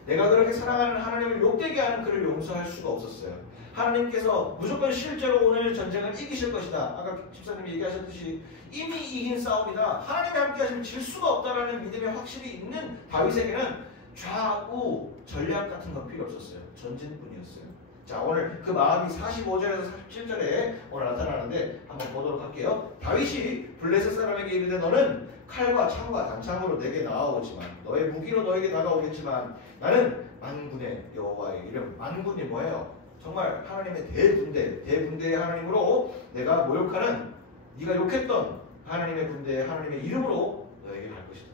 내가 그렇게 사랑하는 하나님을 욕되게 하는 그를 용서할 수가 없었어요. 하나님께서 무조건 실제로 오늘 전쟁을 이기실 것이다. 아까 집사님이 얘기하셨듯이 이미 이긴 싸움이다. 하나님이 함께 하시면 질 수가 없다라는 믿음이 확실히 있는 다윗에게는 좌우 전략 같은 건 필요 없었어요. 전진뿐이었어요. 자, 오늘 그 마음이 45절에서 47절에 오늘 나타나는데 한번 보도록 할게요. 다윗이 블레셋 사람에게 이르되 너는 칼과 창과 단창으로 내게 나아오지만 너의 무기로 너에게 다가오겠지만 나는 만군의 여호와의 이름. 만군이 뭐예요? 정말 하나님의 대군대의 하나님으로 내가 모욕하는 네가 욕했던 하나님의 군대의 하나님의 이름으로 너에게 갈 것이다.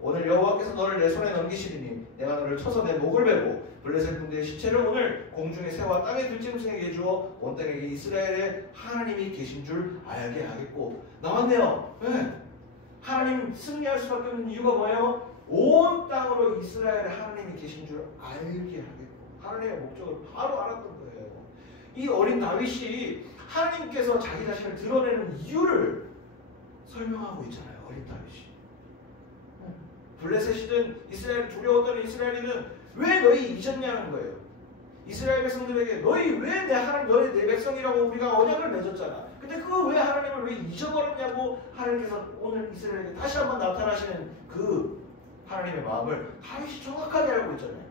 오늘 여호와께서 너를 내 손에 넘기시리니 내가 너를 쳐서 내 목을 베고 블레셋 군대의 시체를 오늘 공중의 새와 땅의 들짐승에게 주어 온 땅에게 이스라엘의 하나님이 계신 줄 알게 하겠고. 나왔네요. 네. 하나님 승리할 수밖에 없는 이유가 뭐예요? 온 땅으로 이스라엘의 하나님이 계신 줄 알게 하겠고. 하나님의 목적을 바로 알았던 거예요. 이 어린 다윗이 하나님께서 자기 자신을 드러내는 이유를 설명하고 있잖아요. 어린 다윗이. 블레셋이든 이스라엘 두려웠던 이스라엘이든 왜 너희 잊었냐는 거예요. 이스라엘 백성들에게 너희 왜 내 하나님 너희 내 백성이라고 우리가 언약을 맺었잖아. 근데 그 왜 하나님을 왜 잊어버렸냐고 하나님께서 오늘 이스라엘에게 다시 한번 나타나시는 그 하나님의 마음을 다윗이 정확하게 알고 있잖아요.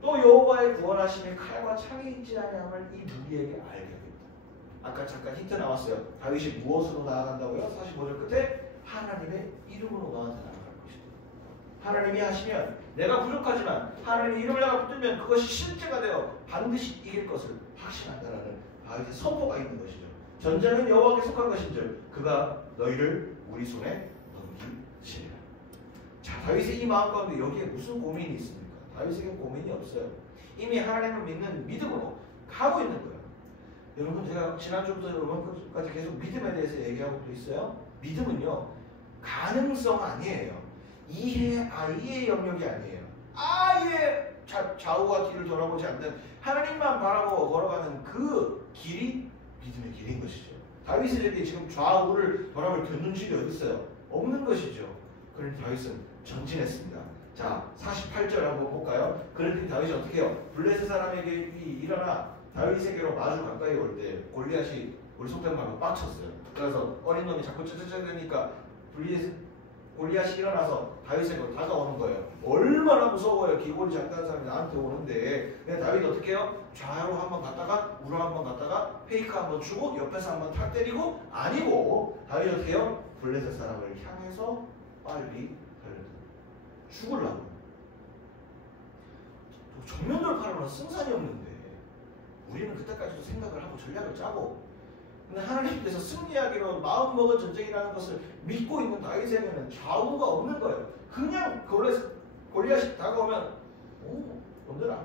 또 여호와의 구원하심이 칼과 창이 있지 아니함을 이 무리에게 알게 하겠다. 아까 잠깐 힌트 나왔어요. 다윗이 무엇으로 나아간다고요? 45절 끝에 하나님의 이름으로 너한테 나아갈 것이다. 하나님이 하시면 내가 부족하지만 하나님의 이름을 내가 붙들면 그것이 실제가 되어 반드시 이길 것을 확신한다라는 다윗의 선포가 있는 것이죠. 전쟁은 여호와께 속한 것인즉 그가 너희를 우리 손에 넘기시리라. 자, 다윗의 이 마음 가운데 여기에 무슨 고민이 있습니까? 다윗에게 고민이 없어요. 이미 하나님을 믿는 믿음으로 가고 있는 거예요. 여러분, 제가 지난주부터 여러분까지 계속 믿음에 대해서 얘기하고 또 있어요. 믿음은요, 가능성 아니에요. 이해의 영역이 아니에요. 아예 좌우와 뒤를 돌아보지 않는 하나님만 바라보고 걸어가는 그 길이 믿음의 길인 것이죠. 다윗에게 지금 좌우를 돌아볼 견눈질이 어디 있어요? 없는 것이죠. 그런데 다윗은 전진했습니다. 자, 48절 한번 볼까요? 그랬더니 다윗이 어떻게 해요? 블레셋 사람에게 일어나 다윗에게로 마주 가까이 올 때 골리앗이 우리 속된 말로 빡쳤어요. 그래서 어린 놈이 자꾸 쩌쩌쩌니까 골리앗이 일어나서 다윗에게로 다가오는 거예요. 얼마나 무서워요. 기골이 작다는 사람이 나한테 오는데. 근데 다윗이 어떻게 해요? 좌우로 한번 갔다가 우로 한번 갔다가 페이크 한번 주고 옆에서 한번 탁 때리고 아니고 다윗이 어떻게 해요? 블레셋 사람을 향해서 빨리 죽으려고. 정면 돌파로는 승산이 없는데 우리는 그때까지도 생각을 하고 전략을 짜고, 근데 하나님께서 승리하기로 마음먹은 전쟁이라는 것을 믿고 있는 다윗에게는 좌우가 없는 거예요. 그냥 골리앗이 다가오면 놈들아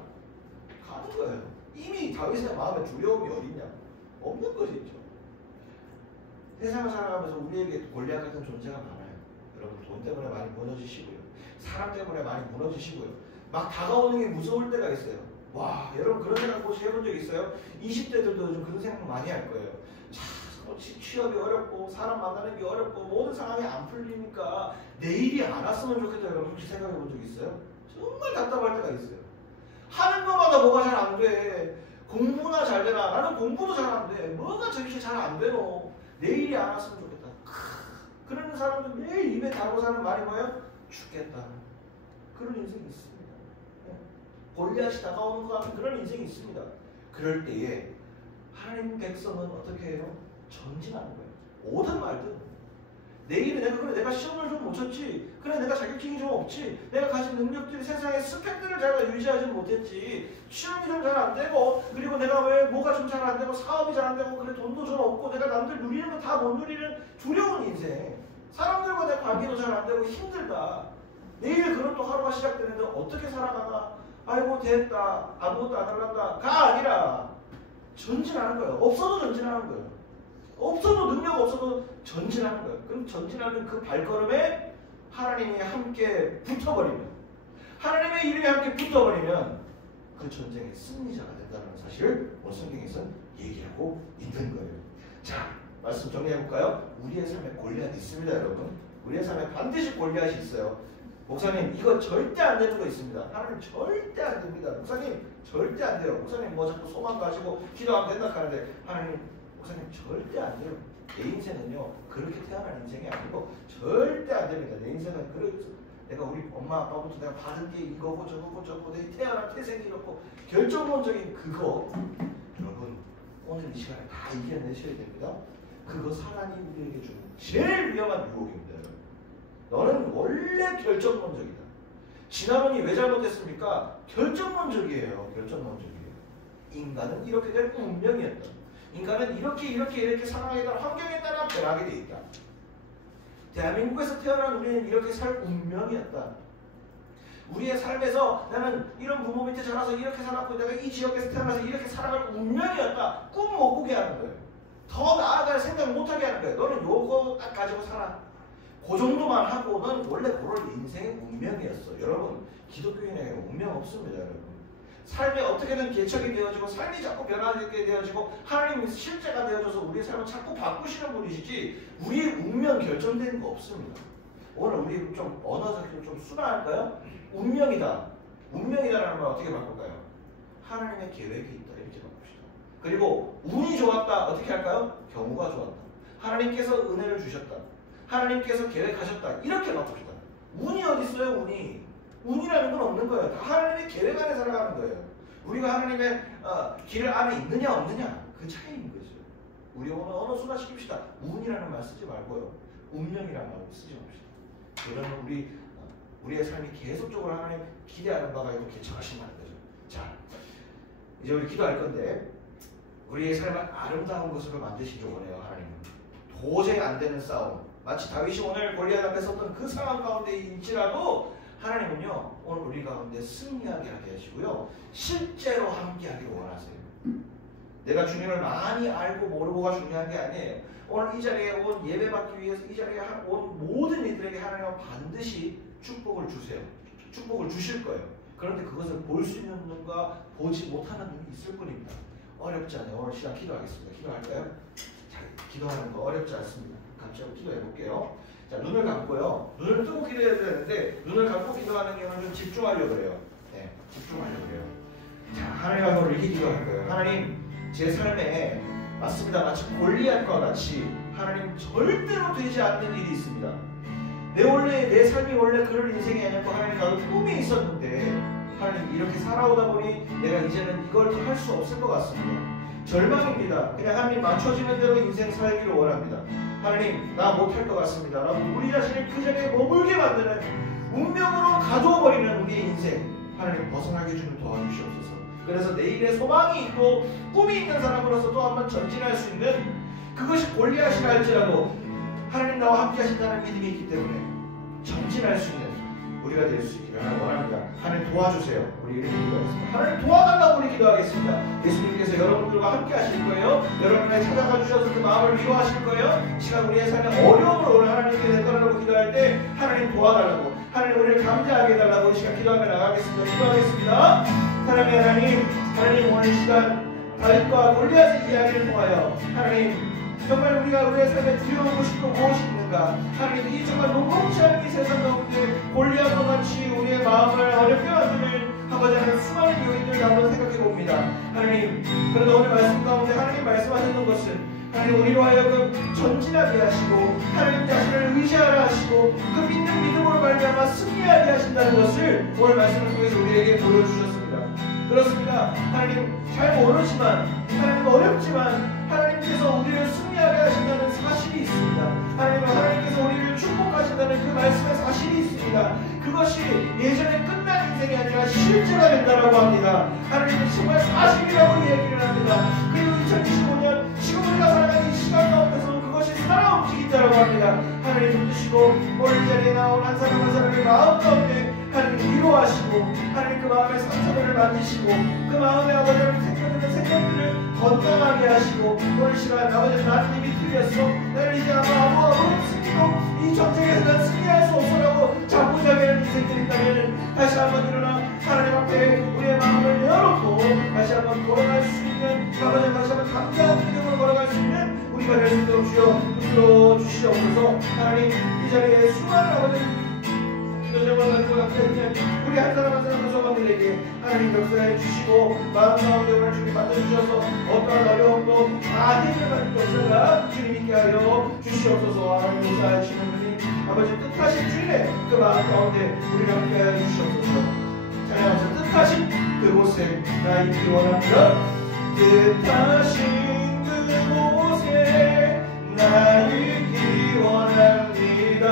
가는 거예요. 이미 다윗의 마음에 두려움이 어딨냐? 없는 것이죠. 세상을 살아가면서 우리에게 골리앗 같은 존재가 많아요. 여러분, 돈 때문에 많이 무너지시고요. 사람 때문에 많이 무너지시고요. 막 다가오는 게 무서울 때가 있어요. 와, 여러분 그런 생각 혹시 해본 적 있어요? 20대들도 요즘 그런 생각 많이 할 거예요. 취업이 어렵고 사람 만나는 게 어렵고 모든 상황이 안 풀리니까 내일이 안 왔으면 좋겠다. 여러분 혹시 생각해 본 적 있어요? 정말 답답할 때가 있어요. 하는 것마다 뭐가 잘 안 돼. 공부나 잘 되나? 나는 공부도 잘 안 돼. 뭐가 저렇게 잘 안 되노? 내일이 안 왔으면 좋겠다. 그러는 사람들 매일 입에 달고 사는 말이 뭐예요? 죽겠다. 그런 인생이 있습니다. 골리앗이 다가오는 것 같은 그런 인생이 있습니다. 그럴 때에 하나님 백성은 어떻게 해요? 전진하는 거예요. 오든 말든. 내일은 내가 시험을 좀 못 쳤지. 그래, 내가 자격증이 좀 없지. 내가 가진 능력들이 세상의 스펙들을 잘 유지하지 못했지. 시험이 좀 잘 안 되고, 그리고 내가 왜 뭐가 좀 잘 안 되고, 사업이 잘 안 되고, 그래 돈도 좀 없고, 내가 남들 누리는 거 다 못 누리는 두려운 인생. 사람들과 내 관계도 잘 안 되고 힘들다. 내일 그런 또 하루가 시작되는데 어떻게 살아가나? 아이고 됐다. 아무것도 안 할란다. 가 아니라 전진하는 거예요. 없어도 전진하는 거예요. 없어도 능력 없어도 전진하는 거예요. 그럼 전진하는 그 발걸음에 하나님이 함께 붙어버리면, 하나님의 이름이 함께 붙어버리면 그 전쟁의 승리자가 된다는 사실을 오늘 성경에서 얘기하고 있는 거예요. 자, 말씀 정리해볼까요? 우리의 삶에 골리앗이 있습니다, 여러분. 우리의 삶에 반드시 골리앗이 있어요. 목사님, 이거 절대 안 되는 거 있습니다. 하나님 절대 안 됩니다. 목사님 절대 안 돼요. 목사님 뭐 자꾸 소망 가지고 기도하면 된다 하는데, 하나님, 목사님 절대 안 돼요. 내 인생은요 그렇게 태어난 인생이 아니고 절대 안 됩니다. 내 인생은 내가 우리 엄마 아빠부터 내가 받은 게 이거고 저거고 내 태어난 태생이 이렇고 결정론적인 그거, 여러분 오늘 이 시간에 다 이겨내셔야 됩니다. 그거 사단이 우리에게 주는 제일 위험한 유혹입니다. 너는 원래 결정론적이다. 진화론이 왜 잘못됐습니까? 결정론적이에요. 결정론적이에요. 인간은 이렇게 될 운명이었다. 인간은 이렇게 상황에 따라 환경에 따라 변하게 돼 있다. 대한민국에서 태어난 우리는 이렇게 살 운명이었다. 우리의 삶에서 나는 이런 부모 밑에 자라서 이렇게 살았고 내가 이 지역에서 태어나서 이렇게 살아갈 운명이었다. 꿈 못 꾸게 하는 거예요. 더 나아갈 생각 못하게 하는 거예요. 너는 요거 딱 가지고 살아. 그 정도만 하고 넌 원래 그럴 인생의 운명이었어. 여러분, 기독교인에게 운명 없습니다. 여러분, 삶이 어떻게든 개척이 되어지고 삶이 자꾸 변화되게 되어지고 하나님이 실제가 되어져서 우리의 삶을 자꾸 바꾸시는 분이시지 우리의 운명 결정되는 거 없습니다. 오늘 우리 좀 언어적으로 좀 순화할까요? 운명이다. 운명이다라는 말 어떻게 바꿀까요? 하나님의 계획이 있다. 이렇게 바꿉시다. 그리고 운이 좋았다. 어떻게 할까요? 경우가 좋았다. 하나님께서 은혜를 주셨다. 하나님께서 계획하셨다. 이렇게 바꿉시다. 운이 어디 있어요? 운이라는 건 없는 거예요. 다 하나님의 계획 안에 살아가는 거예요. 우리가 하나님의 길 안에 있느냐 없느냐 그 차이인 거죠. 우리 오늘 언어 순화시킵시다. 운이라는 말 쓰지 말고요. 운명이라는 말 쓰지 맙시다. 그러면 우리의 삶이 계속적으로 하나님 기대하는 바가 있고 개척하신다는 거죠. 자, 이제 우리 기도할 건데 우리의 삶을 아름다운 것으로 만드시기 원해요. 하나님은 도저히 안 되는 싸움, 마치 다윗이 오늘 골리앗 앞에 섰던 그 상황 가운데일지라도 하나님은요 오늘 우리 가운데 승리하게 하게 하시고요 실제로 함께하기를 원하세요. 내가 주님을 많이 알고 모르고가 중요한 게 아니에요. 오늘 이 자리에 온 예배받기 위해서 이 자리에 온 모든 이들에게 하나님은 반드시 축복을 주세요. 축복을 주실 거예요. 그런데 그것을 볼 수 있는 눈과 보지 못하는 눈이 있을 뿐입니다. 어렵지 않아요. 오늘 시간 기도하겠습니다. 기도할까요? 자, 기도하는 거 어렵지 않습니다. 같이 한번 기도해 볼게요. 자, 눈을 감고요. 눈을 뜨고 기도해야 되는데 눈을 감고 기도하는 경우는 좀 집중하려고 그래요. 네, 집중하려고 그래요. 자, 하나님 앞으로 이렇게 기도할 거예요. 하나님, 제 삶에 맞습니다. 마치 골리앗과 같이 하나님 절대로 되지 않는 일이 있습니다. 내 삶이 원래 그럴 인생이 아니고 하나님 나도 꿈이 있었는데 하나님 이렇게 살아오다 보니 내가 이제는 이걸 더 할 수 없을 것 같습니다. 절망입니다. 그냥 하나님 맞춰지는 대로 인생 살기를 원합니다. 하나님 나 못할 것 같습니다. 라고 우리 자신을 그 자리에 머물게 만드는 운명으로 가둬버리는 우리의 인생 하나님 벗어나게 해주면 도와주시옵소서. 그래서 내일의 소망이 있고 꿈이 있는 사람으로서 또 한번 전진할 수 있는 그것이 골리앗이라 할지라도 하나님 나와 함께 하신다는 믿음이 있기 때문에 전진할 수 있는 우리가 될 수 있기를 원합니다. 하나님 도와주세요. 우리 이렇게 기도하겠습니다. 하나님 도와달라고 우리 기도하겠습니다. 예수님께서 여러분들과 함께 하실 거예요. 여러분의 찾아가 주셔서 그 마음을 위로하실 거예요. 시간 우리의 삶에 어려움을 오늘 하나님께 내꺼라고 기도할 때 하나님 도와달라고, 하나님 우리를 감사하게 해달라고 이 시간 기도하며 나가겠습니다. 기도하겠습니다. 사랑의 하나님 오늘 시간 다윗과 골리앗의 이야기를 통하여 하나님 정말 우리가 우리의 삶에 두려운 것이 또 무엇이 있는가? 하나님 이 정말 녹록지 않은 이 세상 가운데 골리앗과 같이 우리의 마음을 어렵게 만드는 아버지 하나님 수많은 요인들을 한번 생각해 봅니다. 하나님 그런데 오늘 말씀 가운데 하나님 말씀하셨던 것은 하나님 우리로 하여금 전진하게 하시고 하나님 자신을 의지하라 하시고 그 믿는 믿음으로 말미암아 승리하게 하신다는 것을 오늘 말씀을 통해서 우리에게 보여주셨습니다. 그렇습니다. 하나님 잘 모르지만 하나님 어렵지만 하나님께서 우리를 승리하게 하신다는 사실이 있습니다. 하나님께서 우리를 축복하신다는 그 말씀의 사실이 있습니다. 그것이 예전에 끝난 인생이 아니라 실제가 된다라고 합니다. 하나님은 정말 사실이라고 얘기를 합니다. 그리고 2025년 지금 우리가 살아가는 이 시간 가운데서 그것이 살아 움직인다라고 합니다. 하나님 붙드시고 오늘 이 자리에 나온 한 사람 한 사람의 마음 가운데 하나님 위로하시고 하나님 그 마음의 상처들을 만지시고 그 마음의 아버지를 생겨드는 생명들을 건강하게 하시고 오늘 시간 아버지 나는 이미 틀렸어 나는 이제 아마 승리로 이 전쟁에서 난 승리할 수 없어라고 자꾸자기하는 인생들이 있다면 다시 한번 일어나 하나님 앞에 우리의 마음을 열어놓고 다시 한번 걸어갈 수 있는 아버지 다시 한번 담대한 믿음으로 걸어갈 수 있는 우리가 될 수 있도록 주여 붙들어 주시옵소서. 하나님 이 자리에 수많은 아버지 기도제만 가지고 함께했는 우리 한 사람 한 사람 소망들에게 하나님 역사해 주시고 마음 가운데 오늘 주님 만들어주셔서 어떠한 어려움도 다 해결할 수 없으나 주님 있게 하여 주시옵소서. 하나님 역사해 주시는 주님 아버지 뜻하신 주님의 그 마음 가운데 우리를 함께하여 주시옵소서. 찬양하면서 뜻하신 그곳에 나 있기 원합니다. 뜻하신 그곳에 나 있기 원합니다.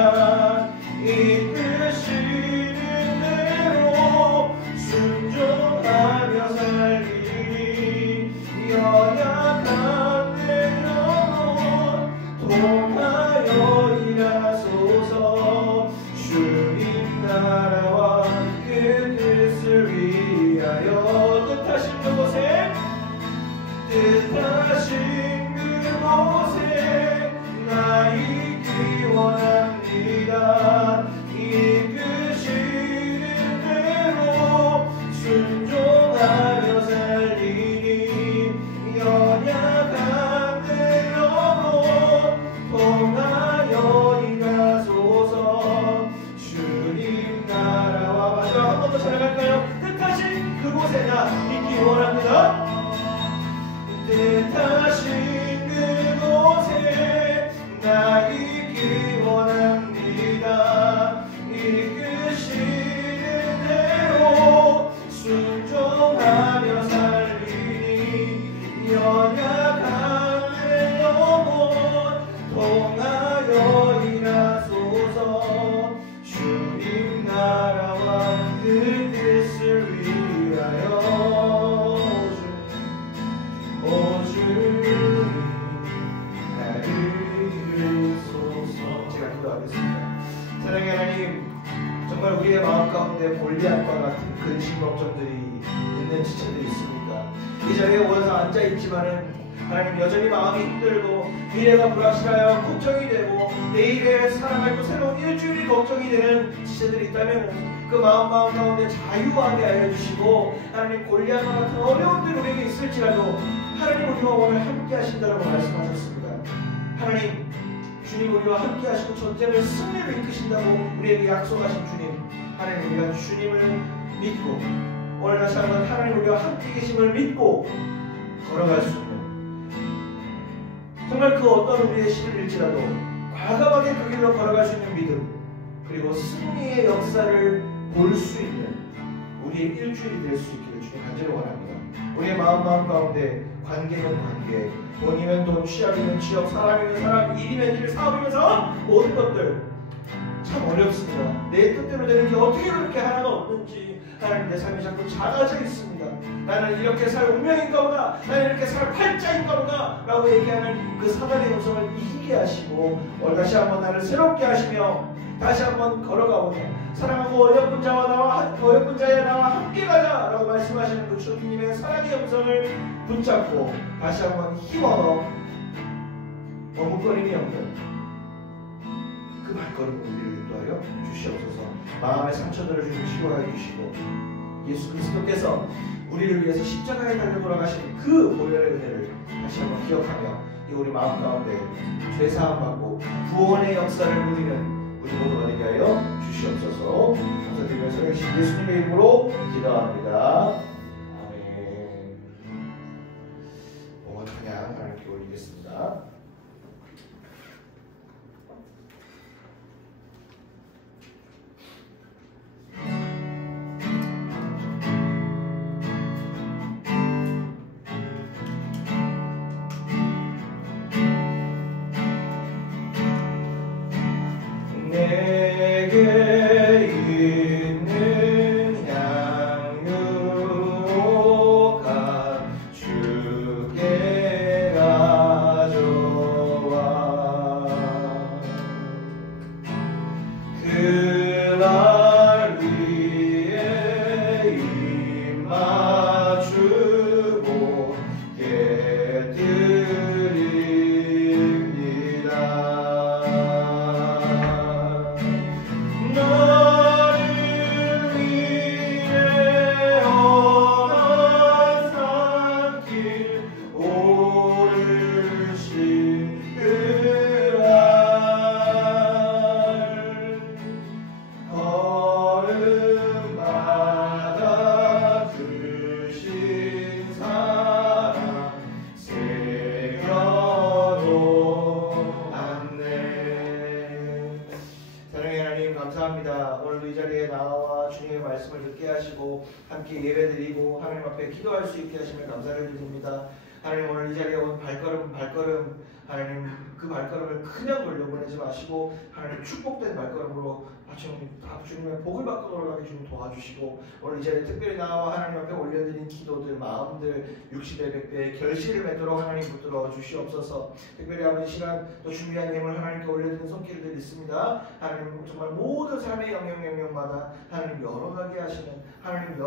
이끄시는 대로 순종하며 살리니 연약한 내 영혼 통하여 일하소서. 주님 나라와 그 뜻을 위하여 뜻하신 그곳에 나 있기 원합니다. 이끄시는 대로 순종하며 살리니 연약한 내 영혼 통하여 일하소서. 주님 나라와 마지막 한 번 더 찬양할까요? 뜻하신 그곳에 나 있기 원합니다. 뜻하신 그곳에 나 있기 원합니다. 이끄시는 대로 순종하며 살리니 연약한 내 영혼 통하여 일하소서. 주님 나라와 그 뜻을 위하여 제가 기도하겠습니다. 사랑의 하나님, 정말 우리의 마음 가운데 골리앗과 같은 근심 걱정들이 있는 지체들이 있습니까? 이 자리에 오셔서 앉아있지만은 하나님 여전히 마음이 힘들고 미래가 불확실하여 걱정이 되고 내일에 살아갈 또 새로운 일주일이 걱정이 되는 지체들이 있다면 그 마음 가운데 자유하게 하여 주시고 하나님 골리앗과 같은 어려움들이 우리에게 있을지라도 하나님 우리와 오늘 함께 하신다라고 말씀하셨습니다. 하나님 주님 우리와 함께 하시고 전쟁을 승리를 이끄신다고 우리에게 약속하신 주님, 하나님 우리가 주님을 믿고 오늘 다시 한번 하나님 우리와 함께 계심을 믿고 걸어갈 수 있는 정말 그 어떤 우리의 시련일지라도 과감하게 그 길로 걸어갈 수 있는 믿음, 그리고 승리의 역사를 볼 수 있는 우리의 일주일이 될 수 있기를 주님 간절히 원합니다. 우리의 마음 가운데 관계면 관계, 돈이면 돈, 취업이면 취업, 사람이면 사람, 일이면 일, 사업이면 사업, 모든 것들 참 어렵습니다. 내 뜻대로 되는 게 어떻게 그렇게 하나가 없는지 하나님 내 삶이 자꾸 작아져 있습니다. 나는 이렇게 살 운명인가 보다, 나는 이렇게 살 팔자인가 보다 라고 얘기하는 그 사단의 음성을 이기게 하시고 오늘 다시 한번 나를 새롭게 하시며 다시 한번 걸어가보며 사랑하고 어여쁜 자와 나와 함께 가자 라고 말씀하시는 그 주님의 사랑의 음성을 붙잡고 다시 한번 힘어서 머뭇거림이 없는 그 발걸음을 우리를 인도하여 주시옵소서. 마음의 상처들을 주님 치유하여 주시고 예수 그리스도께서 우리를 위해서 십자가에 달려 돌아가신 그 보혈의 은혜를 다시 한번 기억하며 이 우리 마음 가운데 죄사함 받고 구원의 역사를 누리는 우리 모두가 되게 하여 주시옵소서. 감사드리면서 역시 예수님의 이름으로 기도합니다. 아멘. 봉헌 찬양 하나님께 올리겠습니다. 내게 있는 양육한 주께 가져와 그날 위 감사합니다. 오늘도 이 자리에 나와 주님의 말씀을 듣게 하시고 함께 예배드리고 하나님 앞에 기도할 수 있게 하시면 감사를 드립니다. 하나님 오늘 이 자리에 온 발걸음 하나님 그 발걸음을 그냥 돌려보내지 마시고 하나님 축복된 발걸음으로 주님의 복을 받고 돌아가게 좀 도와주시고 오늘 이 자리에 특별히 나와 하나님 앞에 올려드린 기도들 마음들 60배 100배 결실을 맺도록 하나님 붙들어 주시옵소서. 특별히 아버지 시간 또 준비한 예물 하나님께 올려드린 손길들 있습니다. 하나님 정말 모든 삶의 영역마다 하나님 열어가게 하시는 하나님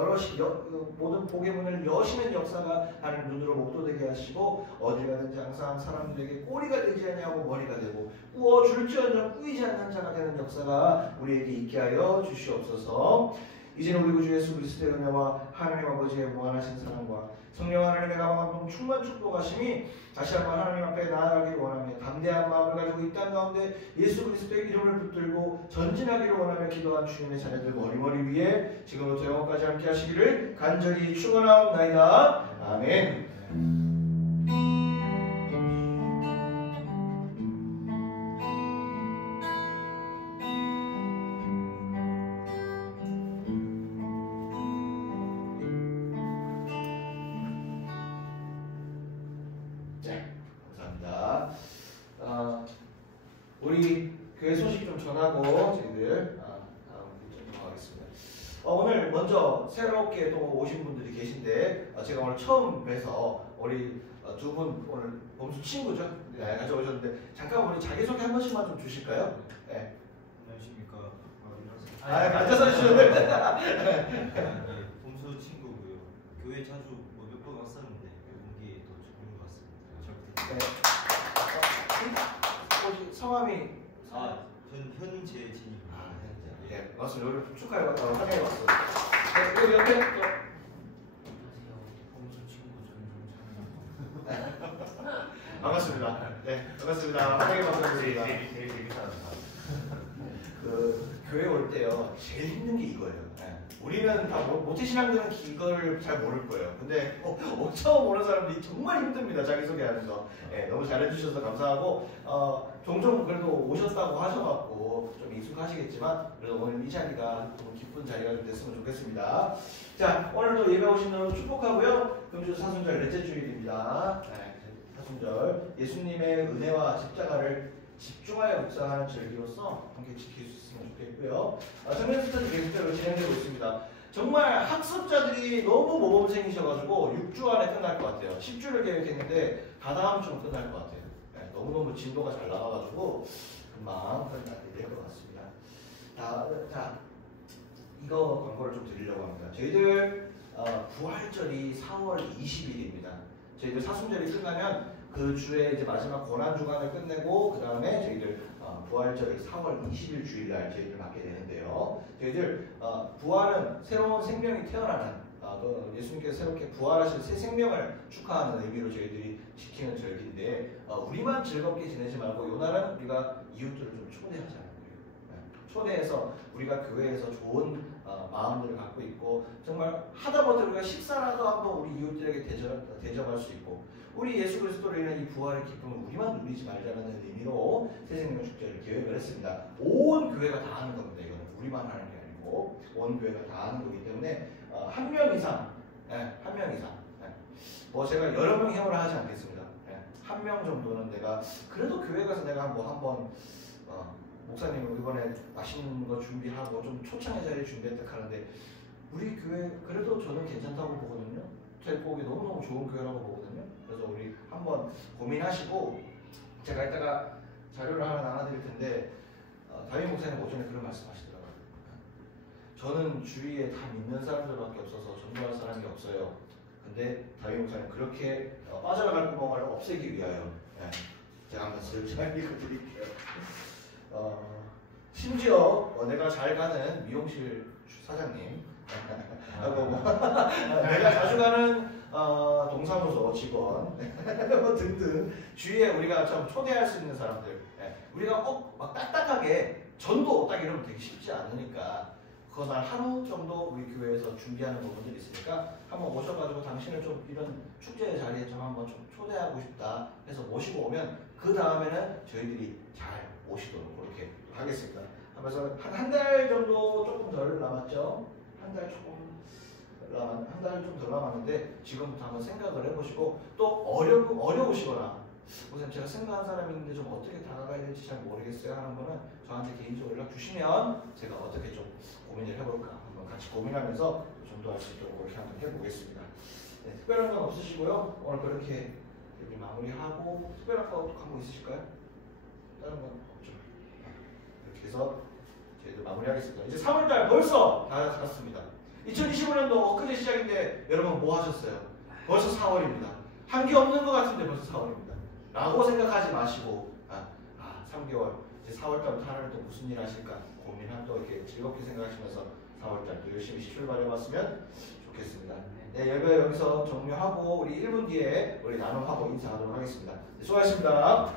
모든 복의 문을 여시는 역사가 하나님 눈으로 목도되게 하시고 어디 가든지 항상 사람들에게 꼬리가 되지 않냐고 머리가 되고 꾸어줄지언정 꾸이지 않는 자가 되는 역사가 우리에게 있게 하여 주시옵소서. 이제는 우리 구주 예수 그리스도의 은혜와 하나님 아버지의 무한하신 사랑과 성령 하나님의 가방함 충만 축복하심이 다시 한번 하나님 앞에 나아가기를 원하며 담대한 마음을 가지고 이 땅 가운데 예수 그리스도의 이름을 붙들고 전진하기를 원하며 기도한 주님의 자녀들 머리머리 위에 지금부터 영원까지 함께 하시기를 간절히 축원하옵나이다. 아멘. 우리 교회 소식 좀 전하고 저희들 다음 일정 넘어가겠습니다. 오늘 먼저 새롭게 또 오신 분들이 계신데 제가 오늘 처음 뵈서 우리 두 분 오늘 범수 친구죠? 네, 가져오셨는데 잠깐 우리 자기소개 한 번씩만 좀 주실까요? 네. 안녕하십니까. 앉아서 해주셔도 됩니다. 범수 친구고요. 교회 자주 몇 번 왔었는데 온게 또 좋은 것 같습니다. 혹시 성함이? 전 현재진입니다. 현재. 예, 맞습니다. 오늘 축하해봤다고 환영해봤어요. 그리고 옆에 또 안녕하세요. 범수 친구 전종찬입니다. 반갑습니다. 네, 반갑습니다. 환영해봤습니다. 제일 재밌었다. 교회 올 때요 제일 힘든 게 이거예요. 우리는 다 모태신앙들은 이걸 잘 모를 거예요. 근데 처음 오는 사람들이 정말 힘듭니다. 자기소개하는 거. 너무 잘해주셔서 감사하고 종종 그래도 오셨다고 하셔갖고 좀 익숙하시겠지만 그래도 오늘 이 자리가 좀 기쁜 자리가 됐으면 좋겠습니다. 자, 오늘도 예배 오신 여러분 축복하고요. 금주 사순절 넷째 주일입니다. 사순절 예수님의 은혜와 십자가를 집중하여 묵상하는 절기로서 함께 지킬 수 있으면 좋겠고요. 청년 스터디 계속대로 진행되고 있습니다. 정말 학습자들이 너무 모범생이셔가지고 6주 안에 끝날 것 같아요. 10주를 계획했는데 다 다음 주면 끝날 것 같아요. 너무너무 진도가 잘 나가가지고 금방 끝나게 될 것 같습니다. 자, 이거 광고를 좀 드리려고 합니다. 저희들 부활절이 4월 20일입니다. 저희들 사순절이 끝나면 그 주에 이제 마지막 고난 주간을 끝내고 그 다음에 저희들 부활절 4월 20일 주일날 저희들 맞게 되는데요. 저희들 부활은 새로운 생명이 태어나는 또 예수님께서 새롭게 부활하신 새 생명을 축하하는 의미로 저희들이 지키는 절기인데 우리만 즐겁게 지내지 말고 이 날은 우리가 이웃들을 좀 초대하자는 거예요. 초대해서 우리가 교회에서 좋은 마음들을 갖고 있고 정말 하다못해 우리가 식사라도 한번 우리 이웃들에게 대접할 수 있고 우리 예수 그리스도로 인한 이 부활의 기쁨을 우리만 누리지 말자는 의미로 새생명 축제를 계획을 했습니다. 온 교회가 다 하는 겁니다. 이거는 우리만 하는 게 아니고 온 교회가 다 하는 거기 때문에 한 명 이상, 한 명 이상. 뭐 제가 여러 명 행위를 하지 않겠습니다. 한 명 정도는 내가 그래도 교회 가서 내가 한번 목사님 이번에 맛있는 거 준비하고 좀 초창의 자리에 준비했다 하는데 우리 교회 그래도 저는 괜찮다고 보거든요. 제곡이 너무너무 좋은 교회라고 보거든요. 그래서 우리 한번 고민하시고 제가 이따가 자료를 하나 나눠드릴 텐데 다윗 목사님 오전에 그런 말씀하시더라고요. 저는 주위에 다 믿는 사람들밖에 없어서 전도할 사람이 없어요. 근데 다윗 목사님 그렇게 빠져나갈 구멍을 없애기 위하여 제가 한번 잘 읽어드릴게요. 심지어 내가 잘 가는 미용실 사장님 내가 자주 가는 동사무소 직원 등등 주위에 우리가 좀 초대할 수 있는 사람들 우리가 꼭 막 딱딱하게 전도 딱 이러면 되게 쉽지 않으니까 그거 날 하루 정도 우리 교회에서 준비하는 부분들이 있으니까 한번 오셔가지고 당신을 좀 이런 축제 자리에 좀 한번 좀 초대하고 싶다 해서 모시고 오면 그 다음에는 저희들이 잘 오시도록 그렇게 하겠습니다. 한번 그래서 한 달 정도 조금 덜 남았죠. 한 달 좀 덜 남았는데 지금부터 한번 생각을 해보시고 또 어려우시거나 선생님 제가 생각한 사람이 있는데 좀 어떻게 다가가야 될지 잘 모르겠어요 하는 거는 저한테 개인적으로 연락 주시면 제가 어떻게 좀 고민을 해볼까 한번 같이 고민하면서 전도할 수 있도록 그렇게 한번 해보겠습니다. 네, 특별한 건 없으시고요. 오늘 그렇게 여기 마무리하고 특별한 거 한 거 있으실까요? 다른 건 없죠. 이렇게 해서 저희도 마무리하겠습니다. 이제 3월달 벌써 다 갔습니다. 2025년도 엊그제 시작인데 여러분 뭐 하셨어요? 벌써 4월입니다. 한 게 없는 것 같은데 벌써 4월입니다. 라고 생각하지 마시고 3개월 이제 4월달부터 하나를 또 무슨 일 하실까 고민하면 또 이렇게 즐겁게 생각하시면서 4월달 또 열심히 출발해봤으면 좋겠습니다. 네, 예배 여기서 종료하고 우리 1분 뒤에 우리 나눔하고 인사하도록 하겠습니다. 네, 수고하셨습니다.